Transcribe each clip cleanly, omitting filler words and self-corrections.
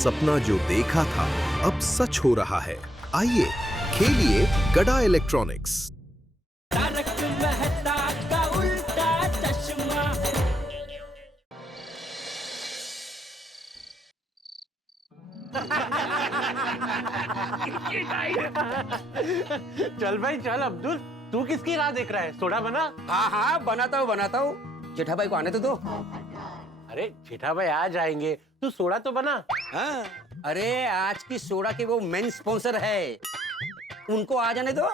सपना जो देखा था अब सच हो रहा है। आइए खेलिए गड़ा इलेक्ट्रॉनिक्स। तारक मेहता का उल्टा चश्मा। चल भाई चल अब्दुल, तू किसकी राह देख रहा है? सोडा बना। हाँ हाँ बनाता हूँ। जेठा भाई को आने तो दो। अरे जेठा भाई आ जाएंगे, तू सोडा तो बना। हाँ अरे आज की सोडा के वो मेन स्पॉन्सर है, उनको आ जाने दो।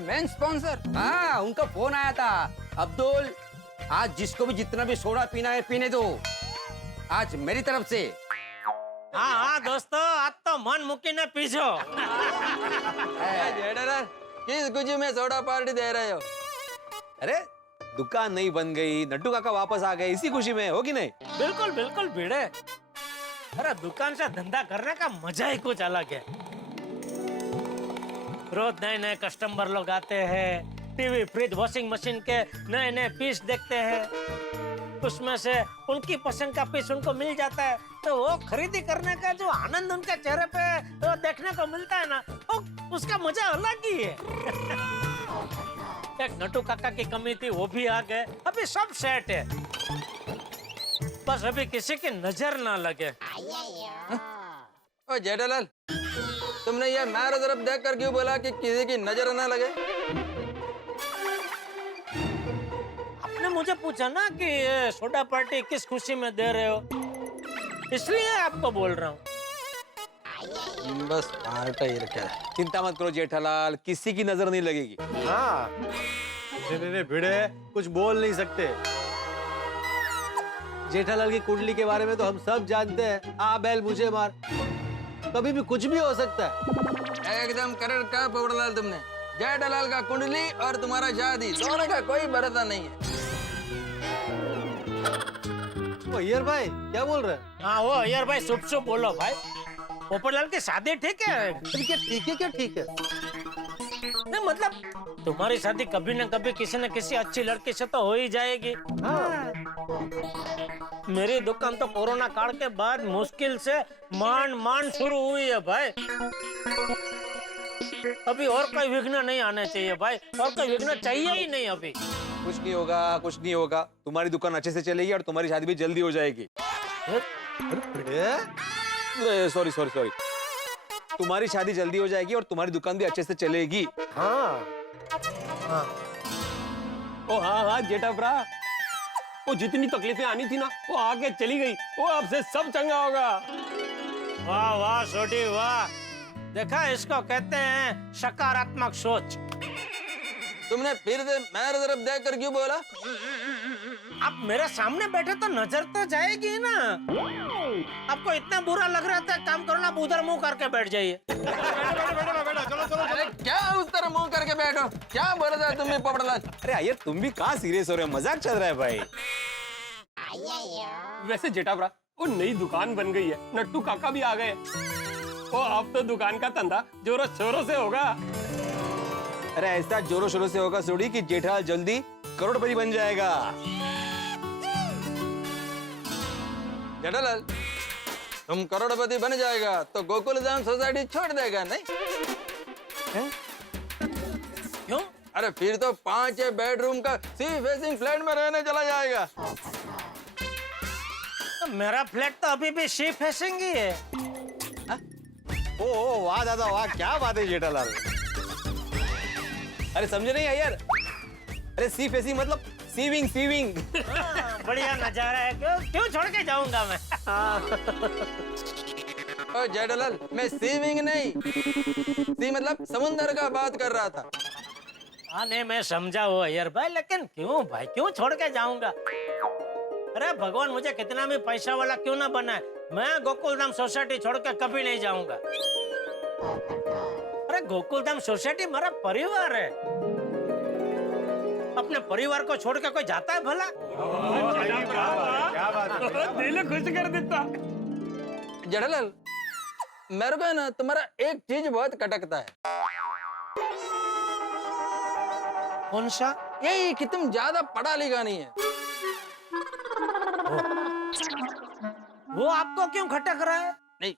Main sponsor? हाँ उनका फोन आया था। अब्दुल आज जिसको भी जितना भी सोडा पीना है पीने दो, आज मेरी तरफ से। हाँ हाँ दोस्तों, आज तो मन मुकी ने पीछो। किस खुशी में सोडा पार्टी दे रहे हो? अरे दुकान नहीं बन गई, नट्टू काका वापस आ गए, इसी खुशी में, हो कि नहीं? बिल्कुल बिल्कुल भिड़े। अरे दुकान से धंधा करने का मजा ही कुछ अलग है। रोज नए नए कस्टमर लोग आते हैं, टीवी फ्रिज वॉशिंग मशीन के नए नए पीस देखते हैं, उसमें से उनकी पसंद का पीस उनको मिल जाता है, तो वो खरीदी करने का जो आनंद उनके चेहरे पे तो देखने को मिलता है ना, उसका मजा अलग ही है। एक नट्टू काका की कमी थी, वो भी आ गए, अभी सब सेट है, बस अभी किसी की नजर ना लगे। ओ जेठालाल, तुमने ये मेरे तरफ देख कर क्यों बोला कि किसी की नजर ना लगे? आपने मुझे पूछा ना कि ये सोडा पार्टी किस खुशी में दे रहे हो, इसलिए आपको बोल रहा हूँ। बस पार्टा ही रखा है। चिंता मत करो जेठालाल, किसी की नजर नहीं लगेगी। हाँ नहीं भिड़े, कुछ बोल नहीं सकते। जेठालाल की कुंडली के बारे में तो हम सब जानते हैं। आ बैल मुझे मार, कभी भी कुछ भी हो सकता है। एकदम करेक्ट कहा पोपटलाल तुमने। जेठालाल का कुंडली और तुम्हारा शादी, दोनों का कोई भरोसा नहीं है। ओ अय्यर भाई क्या बोल रहे हैं? हाँ वो अय्यर भाई शुभ शुभ बोलो भाई। पोपटलाल की शादी ठीक है? ठीक है क्या ठीक है? नहीं मतलब तुम्हारी शादी कभी न कभी किसी न किसी अच्छी लड़की से तो हो ही जाएगी। हाँ। मेरी दुकान तो कोरोना काल के बाद मुश्किल से मान शुरू हुई है भाई। अभी और कोई विघ्न नहीं आने चाहिए भाई, और कोई विघ्न चाहिए ही नहीं अभी। कुछ नहीं होगा, कुछ नहीं होगा। तुम्हारी दुकान अच्छे से चलेगी और तुम्हारी शादी भी जल्दी हो जाएगी। सॉरी तुम्हारी शादी जल्दी हो जाएगी और तुम्हारी दुकान भी अच्छे से चलेगी। हाँ ओ हाँ जेठा भरा, वो जितनी तकलीफें आनी थी ना वो आके चली गई, वो आपसे सब चंगा होगा। वाह वाह छोटी वाह, देखा इसको कहते हैं सकारात्मक सोच। तुमने फिर से मेरे तरफ देख कर क्यों बोला? आप मेरे सामने बैठे तो नजर तो जाएगी ना। आपको इतना बुरा लग रहा था, काम करो ना, आप उधर मुंह करके बैठ जाइए। अरे क्या उस तरह मुंह करके बैठो? क्या बोल रहा है तुम भी पोपटलाल? अरे यार तुम भी कहाँ सीरियस हो रहे हो, मजाक चल रहा है भाई। वैसे जेठा भरा, वो नई दुकान बन गई है, नट्टू काका भी आ गए। ओ अब तो दुकान का धंधा जोरों शोरों से होगा। अरे ऐसा जोरों शोरों से होगा सोडी कि जेठालाल जल्दी करोड़पति बन जाएगा। जेठालाल तुम करोड़पति बन जाएगा तो गोकुलधाम सोसाइटी छोड़ देगा नहीं? क्यों? अरे फिर तो 5 बेडरूम का सी फेसिंग फ्लैट में रहने चला जाएगा। तो मेरा फ्लैट तो अभी भी सी फेसिंग ही है। ओ वाह दादा वाह, क्या बात है जेठालाल। अरे समझे नहीं यार, अरे सी फेसिंग मतलब सीविंग। बढ़िया नजारा है, क्यों छोड़ के जाऊंगा मैं। ओ जेठालाल, मैं सीविंग नहीं, सी मतलब समुंदर का बात कर रहा था। हाँ नहीं मैं समझा वो अय्यर भाई, लेकिन क्यों भाई, क्यों छोड़ के जाऊंगा? अरे भगवान मुझे कितना भी पैसा वाला क्यों ना बनाए, मैं गोकुलधाम सोसाइटी छोड़ के कभी नहीं जाऊंगा। अरे गोकुलधाम सोसाइटी मेरा परिवार है, अपने परिवार को छोड़ के कोई जाता है भला? क्या बात है? दिल खुश कर देता। जेठालाल मेरे को है ना तुम्हारा एक चीज बहुत खटकता है। कौन सा? यही कि तुम ज्यादा पढ़ा लिखा नहीं है। वो आपको क्यों खटक रहा है? नहीं,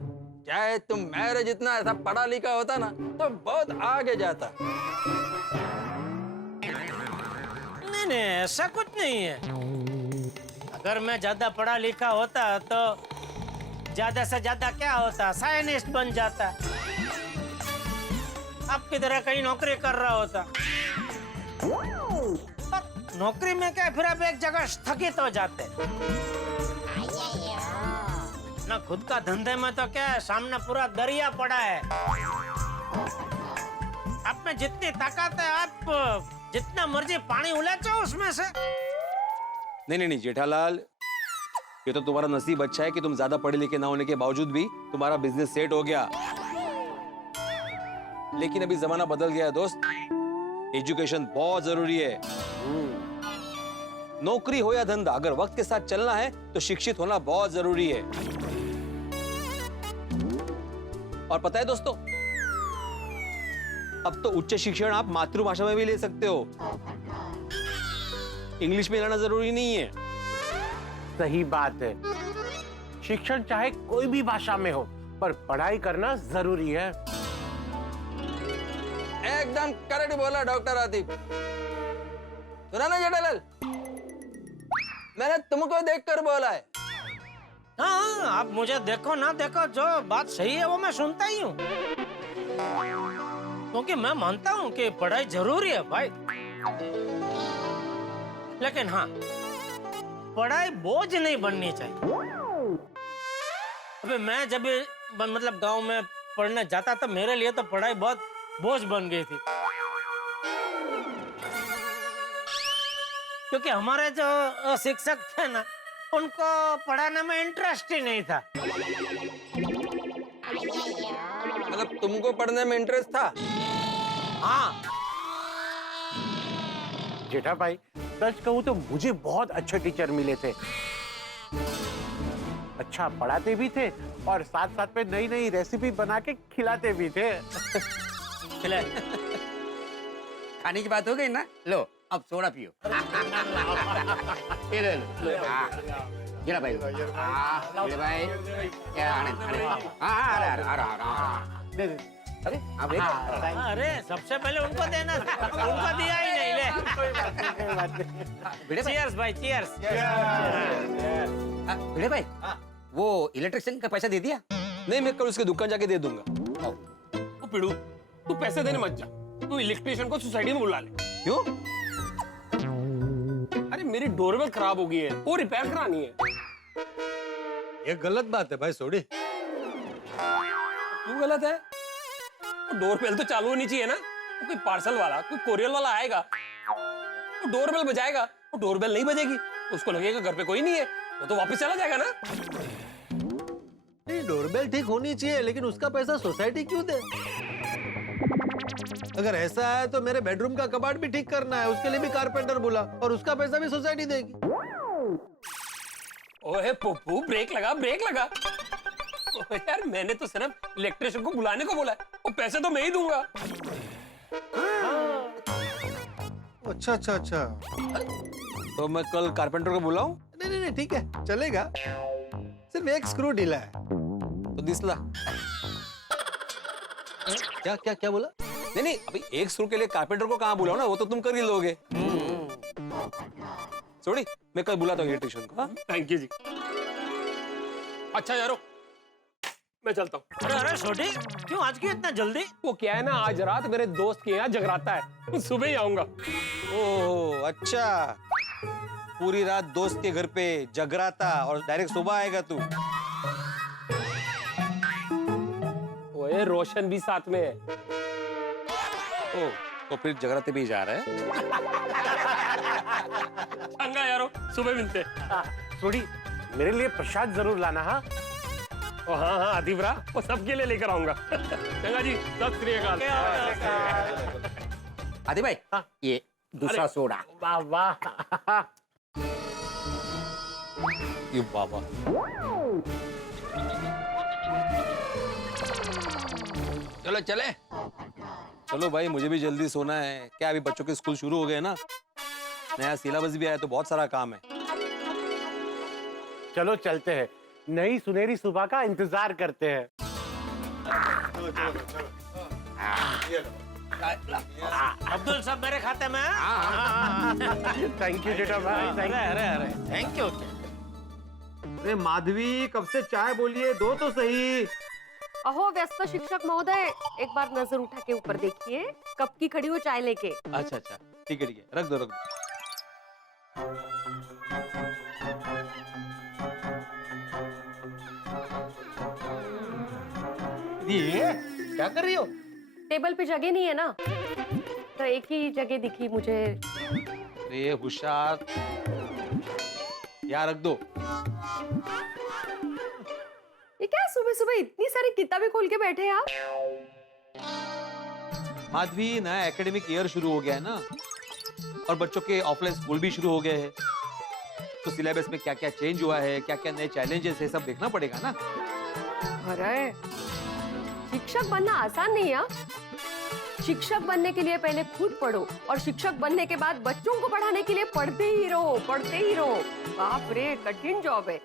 चाहे तुम मेरे जितना ऐसा पढ़ा लिखा होता ना तो बहुत आगे जाता। नहीं नहीं, ऐसा कुछ नहीं है। अगर मैं ज्यादा पढ़ा लिखा होता तो ज्यादा से ज्यादा क्या होता, साइंटिस्ट बन जाता, आपकी तरह कहीं नौकरी कर रहा होता। पर नौकरी में क्या, फिर आप एक जगह स्थगित हो जाते। ना खुद का धंधे में तो क्या है, सामने पूरा दरिया पड़ा है। आप में जितनी ताकत है, आप जितना मर्जी पानी उलाचो उसमें से। नहीं नहीं नहीं जेठालाल, ये तो तुम्हारा नसीब अच्छा है कि तुम ज्यादा पढ़े लिखे ना होने के बावजूद भी तुम्हारा बिजनेस सेट हो गया। लेकिन अभी जमाना बदल गया है दोस्त, एजुकेशन बहुत जरूरी है। नौकरी हो या धंधा, अगर वक्त के साथ चलना है तो शिक्षित होना बहुत जरूरी है। और पता है दोस्तों, अब तो उच्च शिक्षण आप मातृभाषा में भी ले सकते हो, इंग्लिश में लेना जरूरी नहीं है। सही बात है, शिक्षण चाहे कोई भी भाषा में हो, पर पढ़ाई करना जरूरी है। एकदम करेक्ट बोला डॉक्टर आतिफ। सुना ना जेठालाल, मैंने तुमको देखकर बोला है। हाँ, आप मुझे देखो ना देखो, जो बात सही है वो मैं सुनता ही हूँ, क्योंकि मैं मानता हूँ कि पढ़ाई जरूरी है भाई। लेकिन हाँ, पढ़ाई बोझ नहीं बननी चाहिए। अबे मैं जब मतलब गांव में पढ़ने जाता था, मेरे लिए तो पढ़ाई बहुत बोझ बन गई थी, क्योंकि हमारे जो शिक्षक थे ना, उनको पढ़ाने में इंटरेस्ट ही नहीं था। मतलब तुमको पढ़ने में इंटरेस्ट था? हाँ, जेठा भाई, सच कहूँ तो मुझे बहुत अच्छे टीचर मिले थे। अच्छा पढ़ाते भी थे और साथ साथ में नई नई रेसिपी बना के खिलाते भी थे। खाने की बात हो गई ना, लो अब सोडा पियो। ये ले लो। हाँ, जेठा भाई, जेठा भाई, क्या आनंद, आनंद। हाँ, अरे आप एक अरे सबसे पहले उनको देना था, उनको दिया ही नहीं। ले चीयर्स भाई, चीयर्स। भिड़े भाई, वो इलेक्ट्रिशियन का पैसा दे दिया? नहीं, मैं कल उसके दुकान जाके दे दूंगा। ओ पिड़ू, तू पैसे देने मत जा, तू इलेक्ट्रिशियन को सोसाइटी में बुला ले। क्यों? अरे मेरी डोरबेल खराब हो गई है, वो रिपेयर करानी है। ये गलत बात है भाई सोडी। क्यों गलत है? डोरबेल तो चालू होनी चाहिए ना। तो कोई पार्सल वाला, कोई कोरियर वाला आएगा, वो डोरबेल बजाएगा, वो डोरबेल नहीं बजेगी तो उसको लगेगा घर पे कोई नहीं है, वो तो वापस चला जाएगा ना। नहीं, डोरबेल ठीक होनी चाहिए, लेकिन उसका पैसा सोसाइटी क्यों दे? अगर ऐसा है तो मेरे बेडरूम का कबाड़ भी ठीक करना है, उसके लिए भी कारपेंटर बुला, और उसका पैसा भी सोसाइटी देगी। ओए पप्पू, ब्रेक लगा, ब्रेक लगा। ओए यार, मैंने तो सिर्फ इलेक्ट्रिशियन को बुलाने को बोला है, वो पैसे तो मैं ही दूंगा। अच्छा अच्छा अच्छा। तो मैं कल कारपेंटर को बुलाऊं? नहीं नहीं नहीं, ठीक है, चलेगा। सिर्फ एक स्क्रू ढीला है। तो दिसला। क्या क्या क्या बोला? नहीं नहीं, अभी एक स्क्रू के लिए कारपेंटर को कहाँ बुलाओ ना, वो तो तुम कर ही लोगे। सोडी, मैं कल बुलाता हूँ इलेक्ट्रिशियन को। थैंक यू जी। अच्छा यारो, मैं चलता हूँ। अरे अरे छोटी, क्यों आज क्यों इतना जल्दी? वो क्या है ना, आज रात मेरे दोस्त के यहाँ जगराता है, सुबह ही आऊंगा। ओह अच्छा, पूरी रात दोस्त के घर पे जगराता और डायरेक्ट सुबह आएगा तू? ओए रोशन भी साथ में है। ओह, तो फिर जगराते भी जा रहा है। चंगा यारो, सुबह मिलते हैं। थोड़ी मेरे लिए प्रसाद जरूर लाना। हाँ ओ हाँ हाँ आदिवरा, वो सबके लिए लेकर आऊंगा। चंगा जी, सत श्री अकाल। आदि भाई, ये दूसरा सोडा। वाह वाह। ये बाबा, चलो चले। चलो भाई, मुझे भी जल्दी सोना है। क्या अभी बच्चों के स्कूल शुरू हो गए ना, नया सिलेबस भी आया तो बहुत सारा काम है। चलो चलते हैं, नई सुनहरी सुबह का इंतजार करते हैं। अब्दुल सब मेरे खाते में थैंक यू जेठा भाई, अरे अरे अरे थैंक यू। अरे माधवी, कब से चाय बोलिए, दो तो सही। अहो व्यस्त शिक्षक महोदय, एक बार नजर उठा के ऊपर देखिए, कब की खड़ी हो चाय लेके। अच्छा अच्छा, ठीक है रख दो। ये क्या कर रही हो? टेबल पे जगह नहीं है ना, तो एक ही जगह दिखी मुझे। अरे होशियार, यहाँ रख दो। ये क्या सुबह सुबह इतनी सारी किताबें खोल के बैठे हैं आप? माधवी, नया एकेडमिक ईयर शुरू हो गया है ना, और बच्चों के ऑफलाइन स्कूल भी शुरू हो गए हैं, तो सिलेबस में क्या क्या चेंज हुआ है, क्या क्या नए चैलेंजेस है, सब देखना पड़ेगा ना। अरे शिक्षक बनना आसान नहीं है। शिक्षक बनने के लिए पहले खुद पढ़ो, और शिक्षक बनने के बाद बच्चों को पढ़ाने के लिए पढ़ते ही रहो। बाप रे, कठिन जॉब है।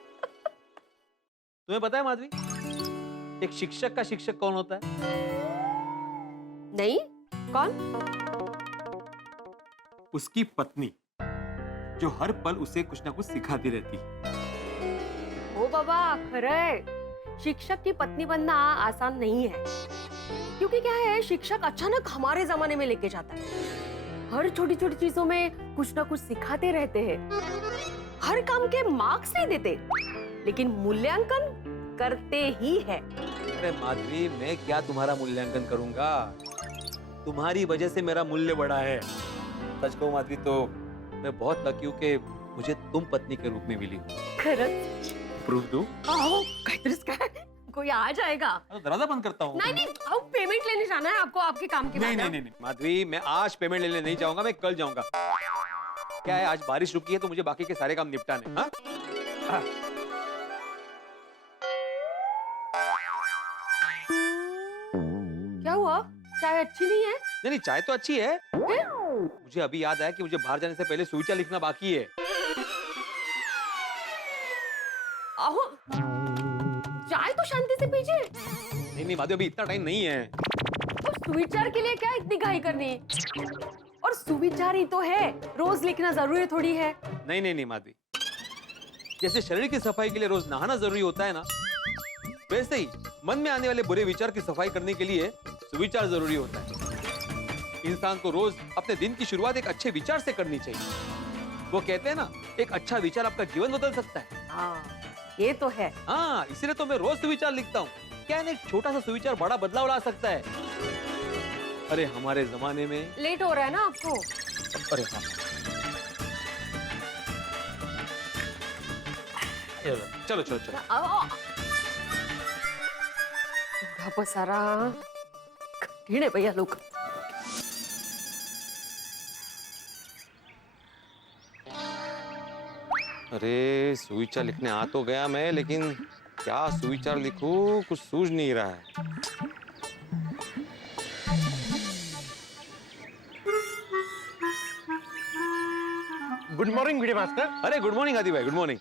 तुम्हें पता है माधवी, एक शिक्षक का शिक्षक कौन होता है? नहीं, कौन? उसकी पत्नी, जो हर पल उसे कुछ ना कुछ सिखाती रहती है। ओ बाबा, खरं शिक्षक की पत्नी बनना आसान नहीं है, क्योंकि क्या है, शिक्षक अचानक हमारे जमाने में लेके जाता है। हर छोटी छोटी चीजों में कुछ ना कुछ सिखाते रहते हैं। हर काम के मार्क्स नहीं देते, लेकिन मूल्यांकन करते ही है। अरे माधवी, मैं क्या तुम्हारा मूल्यांकन करूंगा? तुम्हारी वजह से मेरा मूल्य बढ़ा है। सच कहूं माधवी, तो मैं बहुत लकी हूं कि मुझे तुम पत्नी के रूप में मिली हो। खरंच? प्रूफ दूं? काहीतरीच काय, कोई आ जाएगा। दरवाजा बंद करता हूँ। नहीं, अब पेमेंट लेने जाना है आपको, आपके काम के बाद। नहीं माधवी, मैं आज पेमेंट लेने नहीं जाऊंगा, मैं कल जाऊंगा। क्या है, आज बारिश रुकी है तो मुझे बाकी के सारे काम निपटाने। हाँ? क्या हुआ? चाय अच्छी नहीं है? नहीं, चाय तो अच्छी है। मुझे अभी याद आया कि मुझे बाहर जाने से पहले सुविचार लिखना बाकी है। आहो, चाय तो शांति से पीजिए। नहीं माधवी, अभी इतना टाइम नहीं है। और सुविचार के लिए क्या इतनी घाई करनी? और सुविचार ही तो है, रोज लिखना जरूरी थोड़ी है। नहीं माधवी, जैसे शरीर की सफाई के लिए रोज नहाना जरूरी होता है ना, वैसे ही मन में आने वाले बुरे विचार की सफाई करने के लिए सुविचार जरूरी होता है। इंसान को रोज अपने दिन की शुरुआत एक अच्छे विचार से करनी चाहिए। वो कहते हैं ना, एक अच्छा विचार आपका जीवन बदल सकता है। हाँ, ये तो है। हाँ, इसलिए तो मैं रोज सुविचार लिखता हूँ। क्या है ना, एक छोटा सा सुविचार बड़ा बदलाव ला सकता है। अरे हमारे जमाने में लेट हो रहा है ना आपको? अरे हाँ, चलो। थोड़ा पसारा कठिन है भैया लोग। अरे सुविचार लिखने आ तो गया मैं, लेकिन क्या सुविचार लिखूं, कुछ सूझ नहीं रहा है। Good morning video master. अरे गुड मॉर्निंग आदि भाई, गुड मॉर्निंग।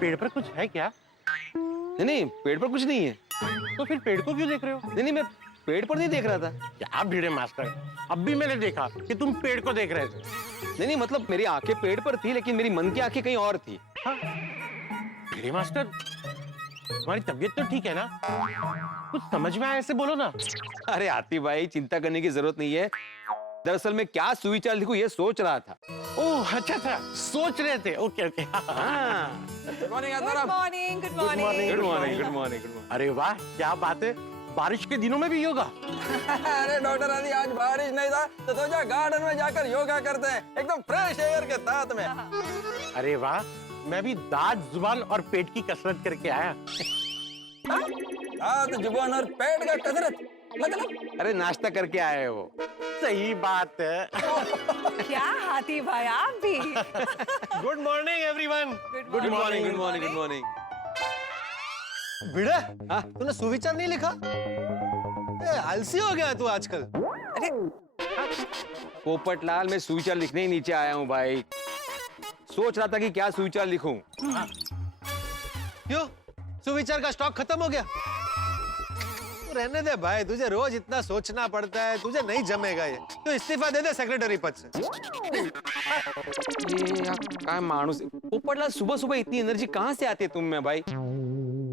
पेड़ पर कुछ है क्या? नहीं, पेड़ पर कुछ नहीं है। तो फिर पेड़ को क्यों देख रहे हो? नहीं, मैं पेड़ पर नहीं देख रहा था। क्या भिड़े मास्टर, अब भी मैंने देखा कि तुम पेड़ को देख रहे थे। नहीं, मतलब मेरी आंखें पेड़ पर थी, लेकिन मेरी मन की आंखें कहीं और थी। हाँ? भिड़े मास्टर, तुम्हारी तबीयत तो ठीक है ना? कुछ समझ में आया ऐसे बोलो ना। अरे आती भाई, चिंता करने की जरूरत नहीं है। दरअसल मैं क्या सुविचार लिखूं ये सोच रहा था। ओह अच्छा था, सोच रहे थे। Okay. Good morning good morning. Good morning. अरे वाह, क्या बात है, बारिश के दिनों में भी योगा? अरे डॉक्टर आदि, आज बारिश नहीं था तो सोचा गार्डन में जाकर योगा करते हैं, एकदम फ्रेश एयर के साथ में। अरे वाह, मैं भी दांत, जुबान और पेट की कसरत करके आया। दांत, जुबान और पेट का कसरत मतलब? अरे नाश्ता करके आए हो। सही बात है। क्या हाथी भाई, आप भी। Good morning everyone. Good morning. Bhide, तूने सुविचार नहीं लिखा? आलसी हो गया तू आजकल। पोपटलाल, मैं सुविचार लिखने ही नीचे आया हूँ भाई। सोच रहा था कि क्या सुविचार लिखूं। क्यों, सुविचार का स्टॉक खत्म हो गया? तो रहने दे भाई, तुझे रोज इतना सोचना पड़ता है, तुझे नहीं जमेगा ये। तो इस्तीफा दे दे सेक्रेटरी पद से। क्या मानुस पोपटलाल, सुबह सुबह इतनी एनर्जी कहाँ से आती है तुम में भाई?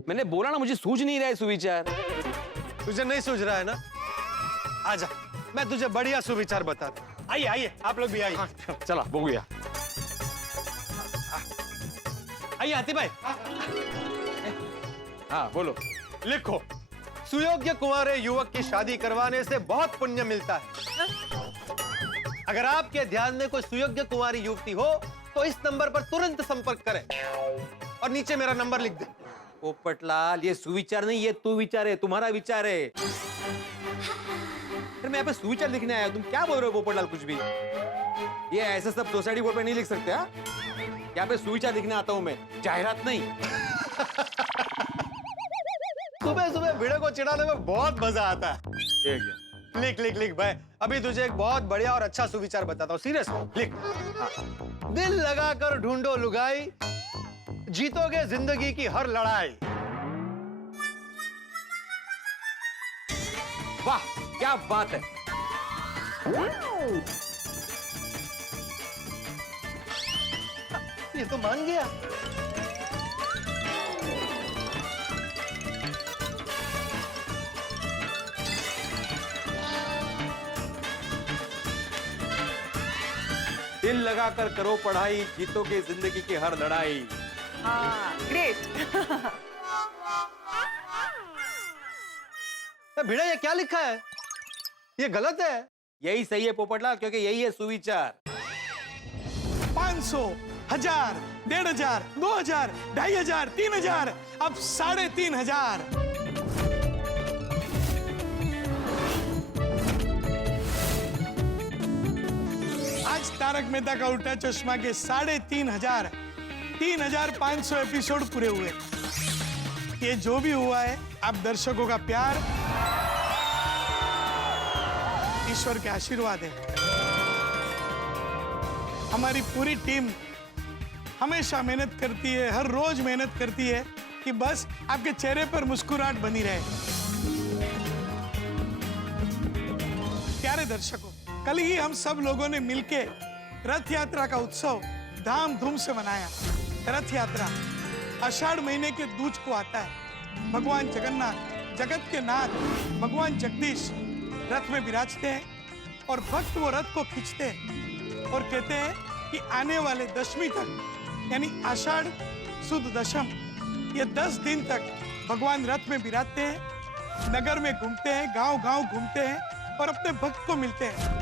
मैंने बोला ना, मुझे सूझ नहीं रहा है सुविचार। तुझे नहीं सूझ रहा है ना? आजा, मैं तुझे बढ़िया सुविचार बताता हूं। आइए आइए, आप लोग भी आइए। चला बघूया। आइए हाथी भाई। हाँ बोलो। लिखो, सुयोग्य कुंवारे युवक की शादी करवाने से बहुत पुण्य मिलता है। अगर आपके ध्यान में कोई सुयोग्य कुंवारी युवती हो तो इस नंबर पर तुरंत संपर्क करें और नीचे मेरा नंबर लिख दें। पोपटलाल, ये सुविचार नहीं, ये तू विचार है, तुम्हारा विचार है। फिर मैं यहाँ पे सुविचार लिखने आया, तुम क्या बोल रहे हो पोपटलाल? कुछ भी ये ऐसे सब सोसाइटी बोर्ड पे नहीं लिख सकते। हाँ, यहाँ पे सुविचार लिखने आता हूँ मैं, जाहिरात नहीं। सुबह सुबह भिड़े को चिढ़ाने में बहुत मजा आता है। लिख लिख लिख भाई, अभी तुझे एक बहुत बढ़िया और अच्छा सुविचार बताता हूँ, सीरियस लिख। हाँ। दिल लगाकर ढूंढो लुगाई, जीतोगे जिंदगी की हर लड़ाई। वाह, क्या बात है। ये तो मान गया। दिल लगाकर करो पढ़ाई, जीतोगे जिंदगी की हर लड़ाई। हाँ, ग्रेट। भिड़ा, ये क्या लिखा है? ये गलत है। यही सही है पोपटलाल, क्योंकि यही है सुविचार। 500, 1000, 1500, 2000, 2500, 3000, अब 3500। आज तारक मेहता का उल्टा चश्मा के 3500, 3500 एपिसोड पूरे हुए। ये जो भी हुआ है, आप दर्शकों का प्यार, ईश्वर के आशीर्वाद है। हमारी पूरी टीम हमेशा मेहनत करती है, हर रोज मेहनत करती है कि बस आपके चेहरे पर मुस्कुराहट बनी रहे। प्यारे दर्शकों, कल ही हम सब लोगों ने मिलके रथ यात्रा का उत्सव धामधूम से मनाया। रथ यात्रा आषाढ़ महीने के दूज को आता है। भगवान जगन्नाथ, जगत के नाथ भगवान जगदीश रथ में विराजते हैं और भक्त वो रथ को खींचते हैं और कहते हैं कि आने वाले दशमी तक, यानी आषाढ़ सुद दशम, ये 10 दिन तक भगवान रथ में विराजते हैं, नगर में घूमते हैं, गांव-गांव घूमते हैं और अपने भक्त को मिलते हैं।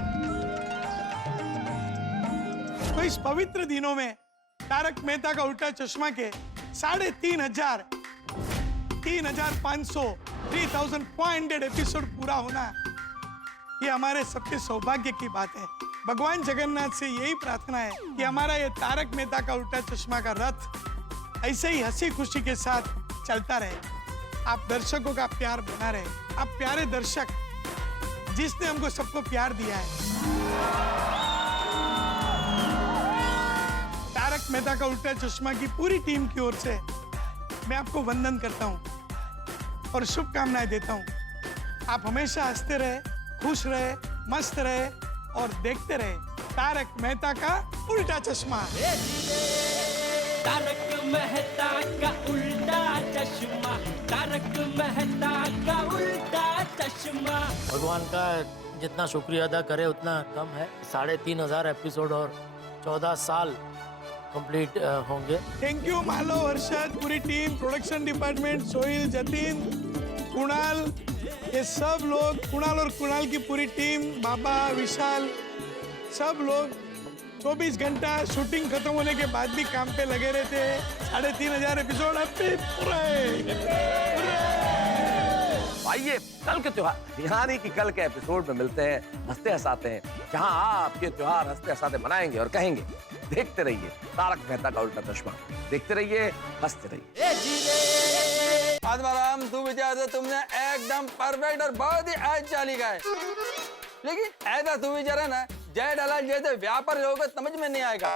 तो इस पवित्र दिनों में तारक मेहता का उल्टा चश्मा के 3500, 3500, 3500 एपिसोड पूरा होना, ये हमारे सबके सौभाग्य की बात है। भगवान जगन्नाथ से यही प्रार्थना है कि हमारा ये तारक मेहता का उल्टा चश्मा का रथ ऐसे ही हंसी खुशी के साथ चलता रहे। आप दर्शकों का प्यार बना रहे। आप प्यारे दर्शक, जिसने हमको सबको प्यार दिया है। तारक मेहता का उल्टा चश्मा की पूरी टीम की ओर से मैं आपको वंदन करता हूँ और शुभकामनाएं देता हूँ। आप हमेशा हंसते रहे, खुश रहे, मस्त रहे और देखते रहे तारक मेहता का उल्टा चश्मा। तारक मेहता का उल्टा चश्मा, तारक मेहता का उल्टा चश्मा। भगवान का जितना शुक्रिया अदा करे उतना कम है। 3500 एपिसोड और 14 साल कंप्लीट होंगे। थैंक यू मालो, वर्षद, पूरी team, production department, Sohil, Jatin, Kunal, ये सब लोग, कुणाल और कुणाल की पूरी टीम, बाबा, विशाल, सब लोग 24 घंटा शूटिंग खत्म होने के बाद भी काम पे लगे रहते हैं। 3500 एपिसोड अब भी पूरे। आइए कल के त्योहार यानी कि कल के एपिसोड में मिलते हैं, हंसते हंसाते हैं, जहां आपके त्योहार हंसते हंसाते मनाएंगे और कहेंगे देखते रहिए तारक मेहता का उल्टा चश्मा, देखते रहिए, हंसते रहिए। आत्माराम, तू विचार से तुमने एकदम परफेक्ट और बहुत ही आज चाली का है, लेकिन ऐसा तू विचार है ना, जय डाला जैसे व्यापार लोगों को समझ में नहीं आएगा।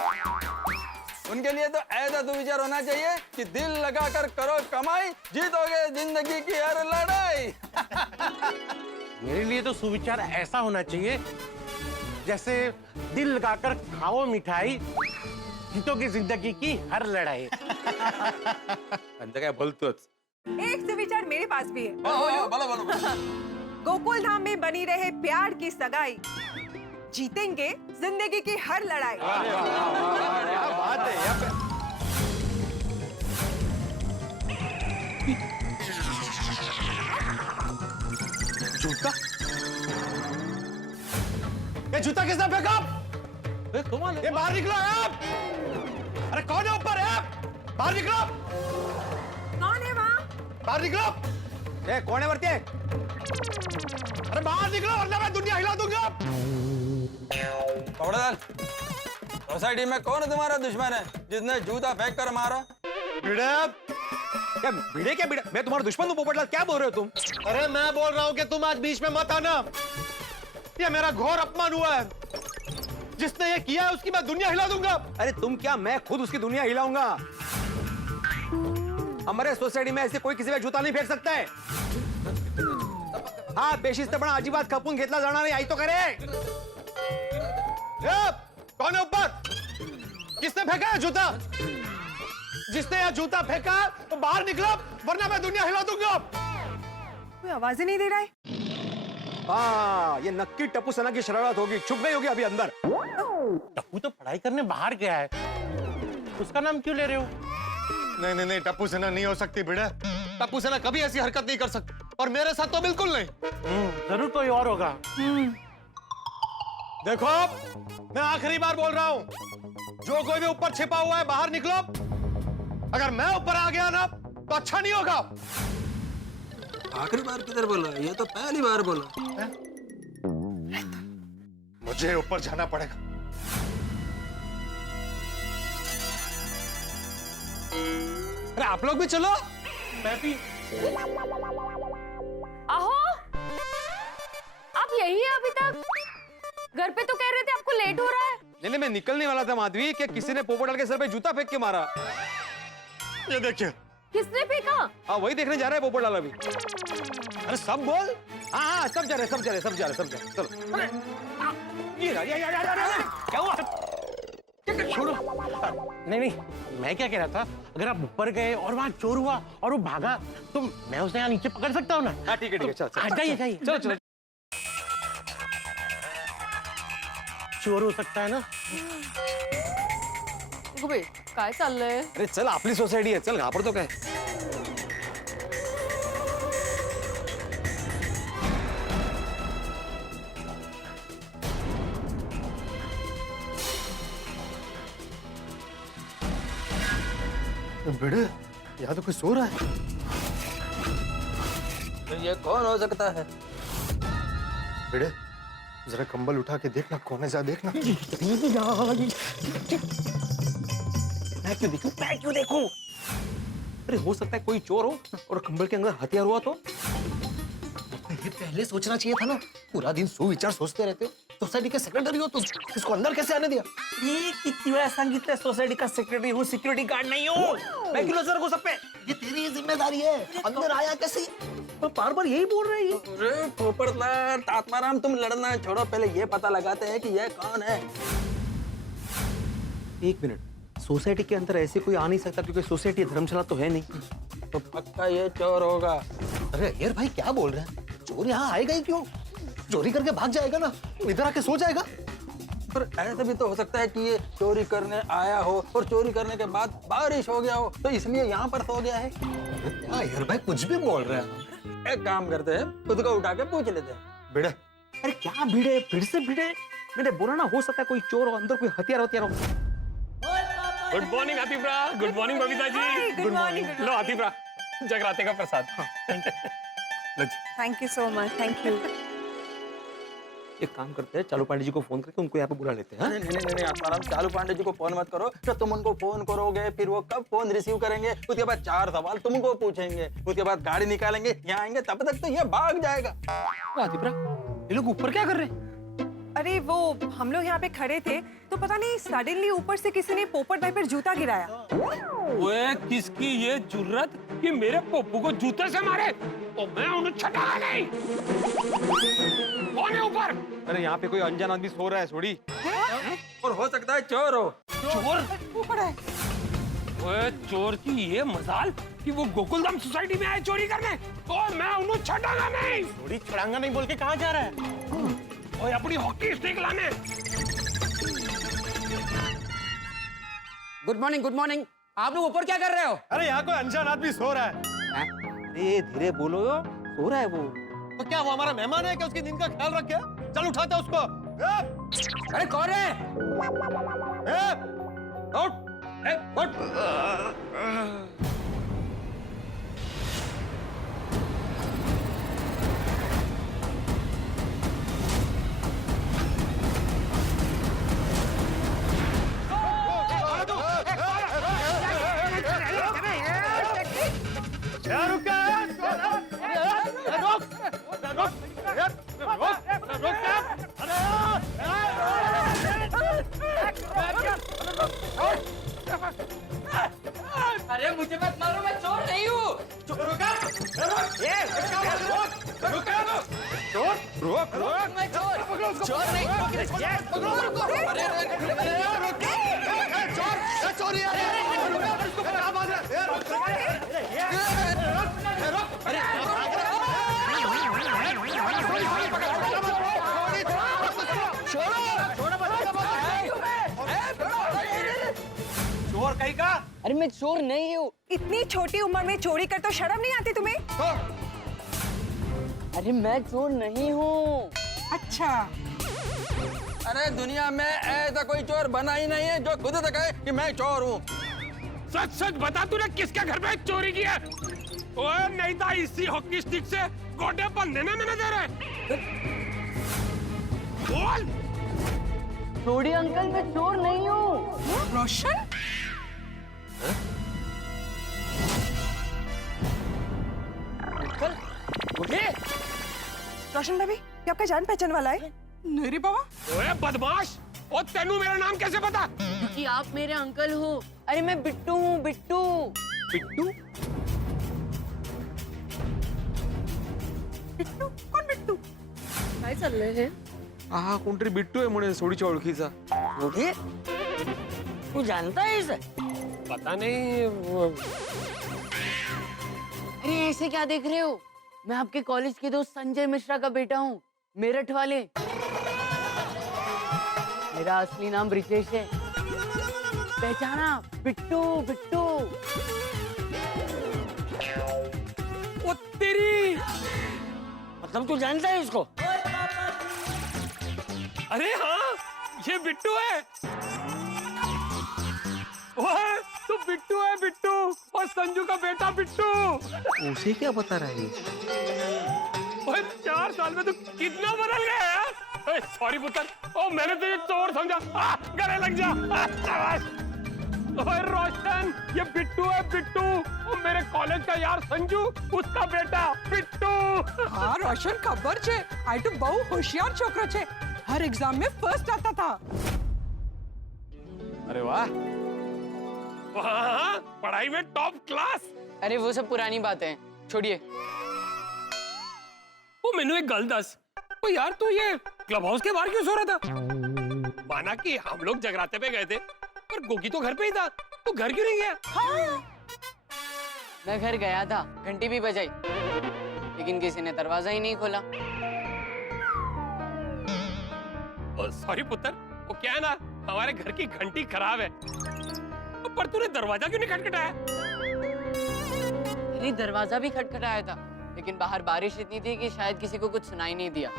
उनके लिए तो ऐसा सुविचार होना चाहिए कि दिल लगाकर करो कमाई, जीतोगे जिंदगी की हर लड़ाई। मेरे लिए तो सुविचार ऐसा होना चाहिए जैसे दिल लगाकर खाओ मिठाई, जीतोगे जिंदगी की हर लड़ाई। त्यांचं काय बोलतोच. एक सुविचार मेरे पास भी है। बोलो बोलो। गोकुल धाम में बनी रहे प्यार की सगाई, जीतेंगे जिंदगी की हर लड़ाई। क्या बात है यार। जूता? ये जूता किसने फेंका? ये बाहर निकलो आप! अरे कौन है ऊपर है? बाहर निकलो! कौन है वहाँ? बाहर निकलो! ए कौन है वरती? अरे बाहर निकलो वरना मैं दुनिया हिला दूंगा! कपड़ेदार, सोसाइटी में कौन तुम्हारा दुश्मन है जिसने जूता फेंक कर मारा? भिड़े! क्या भिड़े क्या भिड़े? मैं तुम्हारा दुश्मन हूँ पोपटलाल, क्या बोल रहे हो तुम? अरे मैं बोल रहा हूँ कि तुम आज बीच में मत आना। ये मेरा घोर अपमान हुआ है। जिसने ये किया है उसकी मैं दुनिया हिला दूंगा। अरे तुम क्या, मैं खुद उसकी दुनिया हिलाऊंगा। हमारे सोसाइटी में ऐसे कोई किसी पे जूता नहीं फेंक सकता है। हाँ बेशिस्तपणा अजिबात खपून घेतला जाणार नाही, आई तो करे। कौन है ऊपर? किसने फेंका है जूता? जिसने यह जूता फेंका तो बाहर निकलो वरना मैं दुनिया हिला दूंगा। कोई आवाज ही नहीं दे रहा है। हाँ ये नक्की टप्पू सेना की शरारत होगी, छुप गई होगी अभी अंदर। टप्पू तो पढ़ाई करने बाहर गया है, उसका नाम क्यों ले रहे हो? नहीं नहीं नहीं, टप्पू सेना नहीं हो सकती भिड़े। टप्पू सेना कभी ऐसी हरकत नहीं कर सकती, और मेरे साथ तो बिल्कुल नहीं। जरूर कोई और होगा। देखो मैं आखिरी बार बोल रहा हूँ, जो कोई भी ऊपर छिपा हुआ है बाहर निकलो। अगर मैं ऊपर आ गया ना तो अच्छा नहीं होगा। आखिरी बार किधर बोला? ये तो पहली बार बोला। मुझे ऊपर जाना पड़ेगा। अरे आप लोग भी चलो। मैं भी। आहो, आप यही है अभी तक? घर पे तो कह रहे थे आपको लेट हो रहा है। नहीं मैं निकलने वाला था माधवी कि किसी ने पोपटलाल के सर पे जूता फेंक के मारा। ये देखिए। किसने फेंका? हाँ वही देखने जा रहा है पोपटलाल अभी। अरे सब बोल। हाँ सब जा रहे चलो। अरे क्या हुआ? छोड़ो। नहीं, मैं क्या कह रहा था, अगर आप ऊपर गए और वहाँ चोर हुआ और वो भागा तो मैं उसे यहाँ नीचे पकड़ सकता हूँ ना? हाँ ठीक है चल जाइए। चलो चोर हो सकता है ना? काय चाललंय? अरे चल आपली सोसायटी आहे, चल घाबरतो काय? भिड़े यहाँ तो कोई सो रहा है। तो ये कौन हो सकता है? भिड़े जरा कंबल उठा के देखना कौन है, जा देखना। मैं क्यों देखूं? अरे हो सकता है कोई चोर हो और कंबल के अंदर हथियार हुआ तो? ये पहले सोचना चाहिए था ना। पूरा दिन सुविचार सोचते रहते हो। सोसाइटी के सेक्रेटरी हो तुम, इसको अंदर कैसे आने दिया? कितनी वेळा सांगितलं सोसायटी का सेक्रेटरी हूँ, सिक्योरिटी गार्ड नहीं हूँ। मैं क्यों नजर घुस पे? ये तेरी जिम्मेदारी है। अंदर आया कैसे? तो बार बार यही बोल रही है। अरे पोपटलाल, आत्माराम तुम लड़ना छोड़ो, पहले ये पता लगाते हैं कि यह कौन है। एक मिनट, सोसाइटी के अंदर ऐसे कोई आ नहीं सकता क्योंकि सोसाइटी धर्मशाला तो है नहीं। तो पक्का ये चोर होगा। अरे यार भाई क्या बोल रहे हैं? चोर यहाँ आएगा ही क्यों? चोरी करके भाग जाएगा ना, इधर आके सो जाएगा। पर ऐसा भी तो हो सकता है कि ये चोरी करने आया हो और चोरी करने के बाद बारिश हो गया हो तो इसलिए यहाँ पर सो गया है। क्या यार भाई कुछ भी बोल रहे हैं। एक काम करते हैं, खुद को उठा के पूछ लेते हैं। भिड़े अरे क्या भिड़े, फिर से भिड़े? मैंने बोला ना हो सकता है कोई चोर हो, अंदर कोई हथियार हो। गुड मॉर्निंग आतिफरा, good morning Babita ji. Good morning. लो आतिफरा, जगराते का प्रसाद। Thank you so much, thank you. एक काम करते हैं, चालू पांडे जी को फोन करके उनको यहाँ पे बुला लेते हैं। नहीं आत्माराम, चालू पांडे जी को फोन मत करो। तो तुम उनको फोन करोगे, फिर वो कब फोन रिसीव करेंगे, उसके बाद 4 सवाल तुमको पूछेंगे, उसके बाद गाड़ी निकालेंगे, यहाँ आएंगे, तब तक तो ये भाग जाएगा। आतिफरा, ये लोग ऊपर क्या कर रहे हैं? अरे वो हम लोग यहाँ पे खड़े थे तो पता नहीं सडनली ऊपर से किसी ने पोपट भाई पर जूता गिराया। ओए किसकी ये जुर्रत कि मेरे पप्पू को जूते से मारे और मैं उन्हें छटाऊंगा नहीं। कौन है ऊपर? अरे यहाँ पे कोई अनजान आदमी सो रहा है थोड़ी। और हो सकता है चोर हो। चोर? ऊपर है। ओए चोर की ये मजाल कि वो गोकुलधाम सोसाइटी में आए चोरी करने और मैं उन्हें छटाऊंगा नहीं। थोड़ी छड़ांगा नहीं बोल के कहाँ जा रहा है? ओए अपनी हॉकी स्टिक लाने। Good morning. आप लोग ऊपर क्या कर रहे हो? अरे यहाँ कोई अनजान आदमी सो रहा है। अरे धीरे बोलो, सो रहा है वो। तो क्या वो हमारा मेहमान है क्या? उसकी नींद का ख्याल रखे। चल उठाते उसको। अरे कौन है? उठ। उठ। अरे मुझे मत मारो, मैं चोर नहीं हूँ। मैं चोर नहीं चोर कहीं का? अरे मैं चोर नहीं हूँ। इतनी छोटी उम्र में चोरी कर तो शर्म नहीं आती तुम्हें? अरे मैं चोर नहीं हूँ। अच्छा। अरे दुनिया में ऐसा कोई चोर बना ही नहीं है जो खुद तक कहे कि मैं चोर हूँ। सच सच बता तूने किसके घर में चोरी की है? ओए नहीं था इसी हॉकी स्टिक से गोटे बंधने में मैंने दे रहे। बोल। छोड़िए अंकल, मैं चोर नहीं हूँ। रोशन? अंकल उठे। रोशन भाभी, ये आपका जान पहचान वाला है? नहीं रे बाबा। ओए बदमाश, और तेनू मेरा नाम कैसे पता? क्योंकि आप मेरे अंकल हो। अरे मैं बिट्टू हूँ, बिट्टू। बिट्टू? बिट्टू? कौन बिट्टू? काय चाललंय हे? हा कोणतरी बिट्टू आहे म्हणे सोडीच्या ओळखीचा। उठे? तू जानता है इसे? पता नहीं अरे ऐसे क्या देख रहे हो? मैं आपके कॉलेज के दोस्त संजय मिश्रा का बेटा हूँ, मेरठ वाले। मेरा असली नाम ब्रिजेश है। पहचाना? बिट्टू बिट्टू। ओ तेरी, मतलब तू जानता है इसको? अरे हाँ ये बिट्टू है। ओए तू बिट्टू है, बिट्टू, और संजू का बेटा बिट्टू। उसे क्या बता रहा है? ओए 4 साल में तू कितना बदल गया है। सॉरी पुत्र, ओ मैंने तुझे चोर समझा। गले लग जा। शाबाश। ओए रोशन, ये बिट्टू है बिट्टू, और मेरे कॉलेज का यार संजू, उसका बेटा बिट्टू। हाँ रोशन, खबर छे। आई तो बहु होशियार छोकरो छे। हर एग्जाम में फर्स्ट आता था। अरे वाह। हाँ, पढ़ाई में टॉप क्लास। अरे वो सब पुरानी बातें, छोड़िए। वो मैंने एक गल दस, ओ यार तू ये क्लब हाउस के बाहर क्यों सो रहा था? माना कि हम लोग जगराते पे गए थे, पर गोगी तो घर पे ही था, तू घर क्यों नहीं गया? मैं घर गया था, घंटी भी बजाई, लेकिन किसी ने दरवाजा ही नहीं खोला। सॉरी पुत्र, वो क्या है ना, हमारे घर की घंटी खराब है। पर तूने दरवाजा क्यों नहीं खटखटाया? मेरी दरवाजा भी खटखटाया था, लेकिन बाहर बारिश इतनी थी कि शायद किसी को कुछ सुनाई नहीं दिया।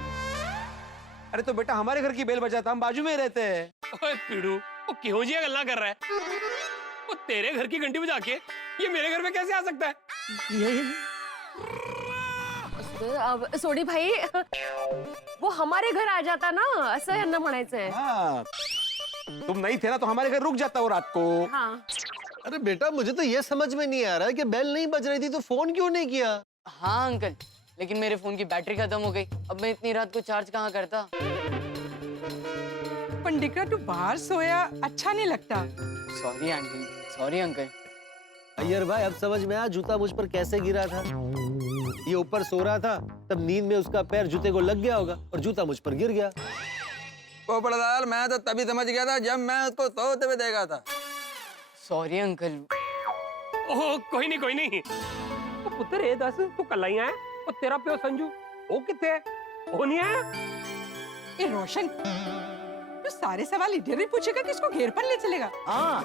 अरे तो बेटा हमारे घर की बेल बजाता, हम बाजू में ही रहते हैं। ओए पीड़ू, वो क्यों जी गल्ला कर रहा है? वो तेरे घर की घंटी बजा के ये मेरे घर में कैसे आ सकता है? अब सोडी भाई, वो हमारे घर आ जाता ना, असं यांना म्हणायचंय। हाँ, तुम नहीं थे ना तो हमारे घर रुक जाता वो रात को। हाँ। अरे बेटा, मुझे तो ये समझ में नहीं आ रहा है कि बेल नहीं बज रही थी तो फोन क्यों नहीं किया? हाँ अंकल, लेकिन मेरे फोन की बैटरी खत्म हो गई। अब मैं इतनी रात को चार्ज कहाँ करता? पंडिकरा तू बाहर सोया अच्छा नहीं लगता। Sorry aunty, sorry uncle. Iyer भाई अब समझ में आया जूता मुझ पर कैसे गिरा था। ये ऊपर सो रहा था, तब नींद में उसका पैर जूते को लग गया होगा और जूता मुझ पर गिर गया। ओ बड़दाल, मैं तो तभी समझ गया था जब मैं उसको सोते हुए देखा था। Sorry uncle. ओह कोई नहीं कोई नहीं। तो पुत्र ये दस तू कल ही आया और तेरा प्यो संजू वो कितने है? वो नहीं आया? ये रोशन तू सारे सवाल इधर ही पूछेगा कि इसको घेर पर ले चलेगा? हाँ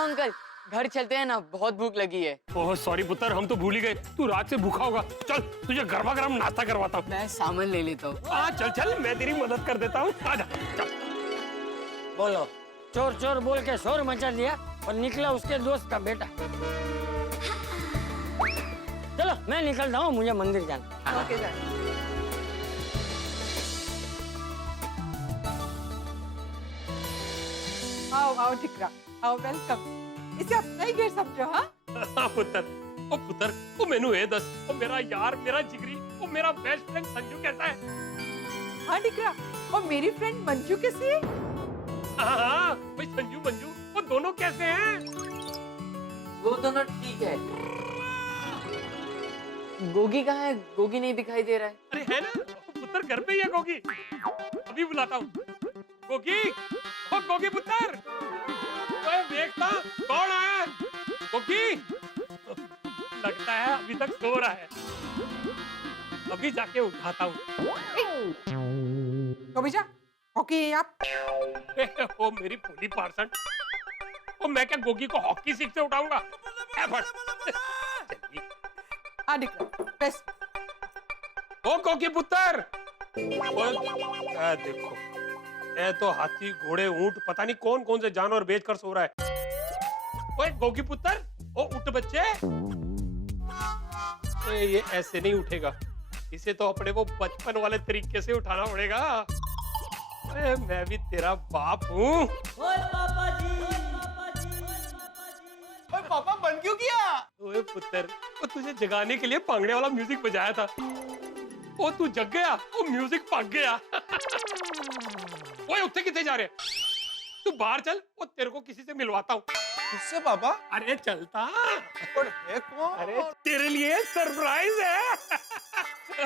अंकल, घर चलते हैं ना, बहुत भूख लगी है। ओह सॉरी पुत्र, हम तो भूल ही गए, तू रात से भूखा होगा। चल तुझे गर्मा गर्म नाश्ता करवाता हूँ। मैं सामान ले लेता हूँ। हाँ चल चल, मैं तेरी मदद कर देता हूँ। आजा चल। बोलो, चोर चोर बोल के शोर मचा दिया और निकला उसके दोस्त का बेटा। चलो मैं निकलता हूँ, मुझे मंदिर जाना। ओके जा। आओ आओ टिकरा, आओ वेलकम। इसे अपना ही घर समझो। हाँ हाँ पुत्र, ओ पुत्र, ओ मैनू ये दस, ओ मेरा यार, मेरा जिगरी, ओ मेरा बेस्ट फ्रेंड संजू कैसा है? हाँ टिकरा, और मेरी फ्रेंड मंजू कैसी है? हाँ भाई संजू मंजू, वो दोनों कैसे हैं? वो दोनों ठीक है। गोगी कहाँ है? गोगी नहीं दिखाई दे रहा है। अरे है ना, वो पुत्र घर पे ही है गोगी। अभी बुलाता हूँ। गोगी, ओ गोगी पुत्र, ओए देखता कौन आया? गोगी, लगता है अभी तक सो रहा है। अभी जाके उठाता हूँ। तो बेटा, ओके आप। ओ मेरी भोली पार्सन, ओ मैं क्या गोगी को हॉकी सीख से उठाऊंगा? हाँ टिकरा, बेस्ट। ओ गोगी पुत्र, ओए देखो, ये तो हाथी घोड़े ऊंट पता नहीं कौन कौन से जानवर बेच कर सो रहा है। ओए गोगी पुत्र, ओ उठ बच्चे। ये ऐसे नहीं उठेगा, इसे तो अपने वो बचपन वाले तरीके से उठाना पड़ेगा। अरे मैं भी तेरा बाप हूँ। ओए पापा बंद क्यों किया? ओए पुत्र, वो तुझे जगाने के लिए भांगड़े वाला म्यूजिक बजाया था, वो तू जग गया, वो म्यूजिक भाग गया। ओए उत्थे किथे जा रहे? तू बाहर चल, वो तेरे को किसी से मिलवाता हूँ। उससे पापा? अरे चलता। और है कौन? अरे तेरे लिए सरप्राइज है।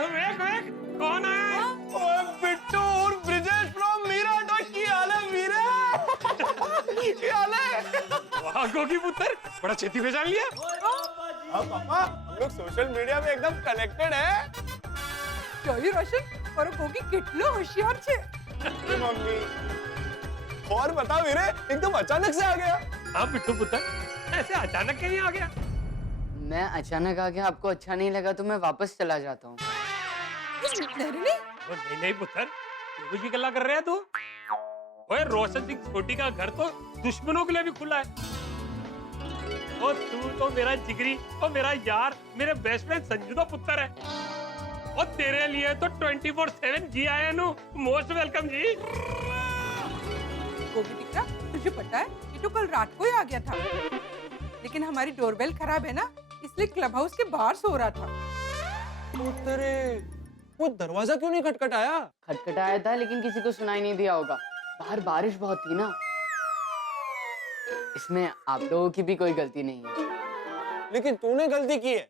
वेख वेख कौन आया? ओए बिट्टू और ब्रिजेश फ्रॉम मीरा डॉट की हाल है मीरा? की हाल है? वाह गोगी पुत्र, बड़ा छेती पहचान लिया। हाँ पापा, हम लोग सोशल मीडिया में एकदम कनेक्टेड है। જોયું રોશન, મારો ગોગી કેટલો હોશિયાર છે। मम्मी, और बता वीरे, एकदम अचानक से आ गया। हाँ बिट्टू पुत्र, ऐसे अचानक कहीं आ गया? मैं अचानक आ गया, आपको अच्छा नहीं लगा तो मैं वापस चला जाता हूँ। नहीं नहीं पुत्र, कुछ भी गल्ला कर रहे हैं तू? ओए रोशन सिंह छोटी का घर तो दुश्मनों के लिए भी खुला है। और तू तो मेरा जिगरी और मेरा यार, मेरे बेस्ट फ्रेंड संजू का पुत्र है। और तेरे लिए तो 24/7 जी आया नु। मोस्ट वेलकम जी। गोगी टिकरा, तुझे पता है ये तो कल रात को ही आ गया था, लेकिन हमारी डोरबेल खराब है ना, इसलिए क्लब हाउस के बाहर सो रहा था। तेरे वो दरवाजा क्यों नहीं खटखटाया? खटखटाया था लेकिन किसी को सुनाई नहीं दिया होगा, बाहर बारिश बहुत थी ना। इसमें आप लोगों की भी कोई गलती नहीं है। लेकिन तूने गलती की है।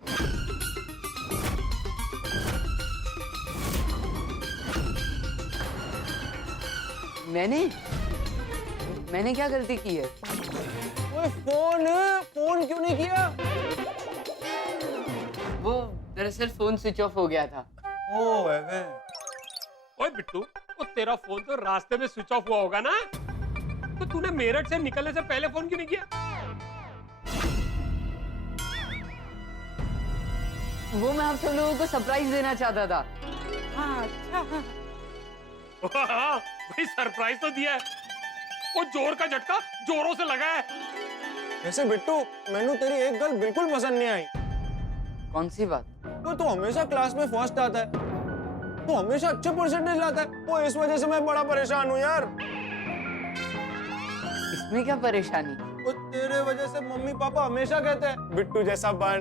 मैंने क्या गलती की है? ओए फोन क्यों नहीं किया? वो दरअसल फोन स्विच ऑफ हो गया था। ओए बिट्टू, वो तेरा फोन तो रास्ते में स्विच ऑफ हुआ होगा ना, तो तूने मेरठ से निकलने से पहले फोन क्यों नहीं किया? वो मैं आप सब लोगों को सरप्राइज देना चाहता था। हाँ अच्छा। भाई सरप्राइज तो दिया है, वो जोर का झटका जोरों से लगा है। वैसे बिट्टू, मैंने तेरी एक गल बिल्कुल पसंद नहीं आई। कौन सी बात? तो तू हमेशा क्लास में फर्स्ट आता है, तू हमेशा अच्छे परसेंटेज लाता है, वो इस वजह से मैं बड़ा परेशान हूँ यार। इसमें क्या परेशानी? वो तेरे वजह से मम्मी पापा हमेशा कहते हैं बिट्टू जैसा बन,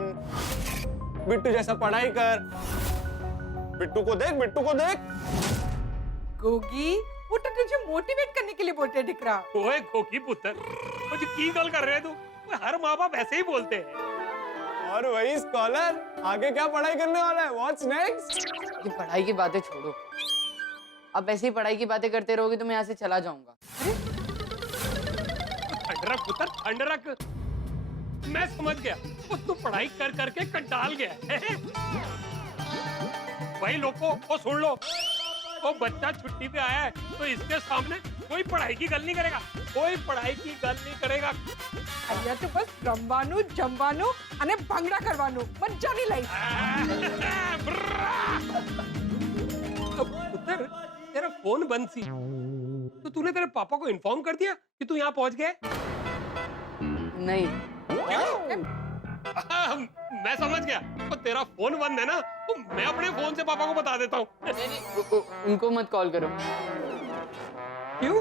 बिट्टू जैसा पढ़ाई कर, बिट्टू को देख, बिट्टू को देख। गोगी, वो तो तुझे मोटिवेट करने के लिए बोलते हैं दिख रहा। ओए खोखी पुत्र, मुझे की गल कर रहे तू? ओए, हर माँ बाप ऐसे ही बोलते हैं। और वही स्कॉलर, आगे क्या पढ़ाई करने वाला है? What's next? ये पढ़ाई की बातें छोड़ो, अब ऐसे ही पढ़ाई की बातें करते रहोगे तो मैं यहाँ से चला जाऊंगा। ठंड रख पुत्र, ठंड रख। मैं समझ गया, वो तू पढ़ाई कर करके कंटाल गया है। भाई लोगों को सुन लो, वो बच्चा छुट्टी पे आया है तो इसके सामने कोई पढ़ाई की गल नहीं करेगा, कोई पढ़ाई की गल नहीं करेगा। અહીંયા તો બસ રમવાનું જમવાનું અને ભાંગડા કરવાનું મજાની લાઈફ। पुत्र, तेरा फोन बंद सी, तो तूने तेरे पापा को इन्फॉर्म कर दिया कि तू यहाँ पहुँच गया? नहीं, मैं समझ गया, तो तेरा फोन बंद है ना, तो मैं अपने फोन से पापा को बता देता हूँ। उनको मत कॉल करो। क्यों?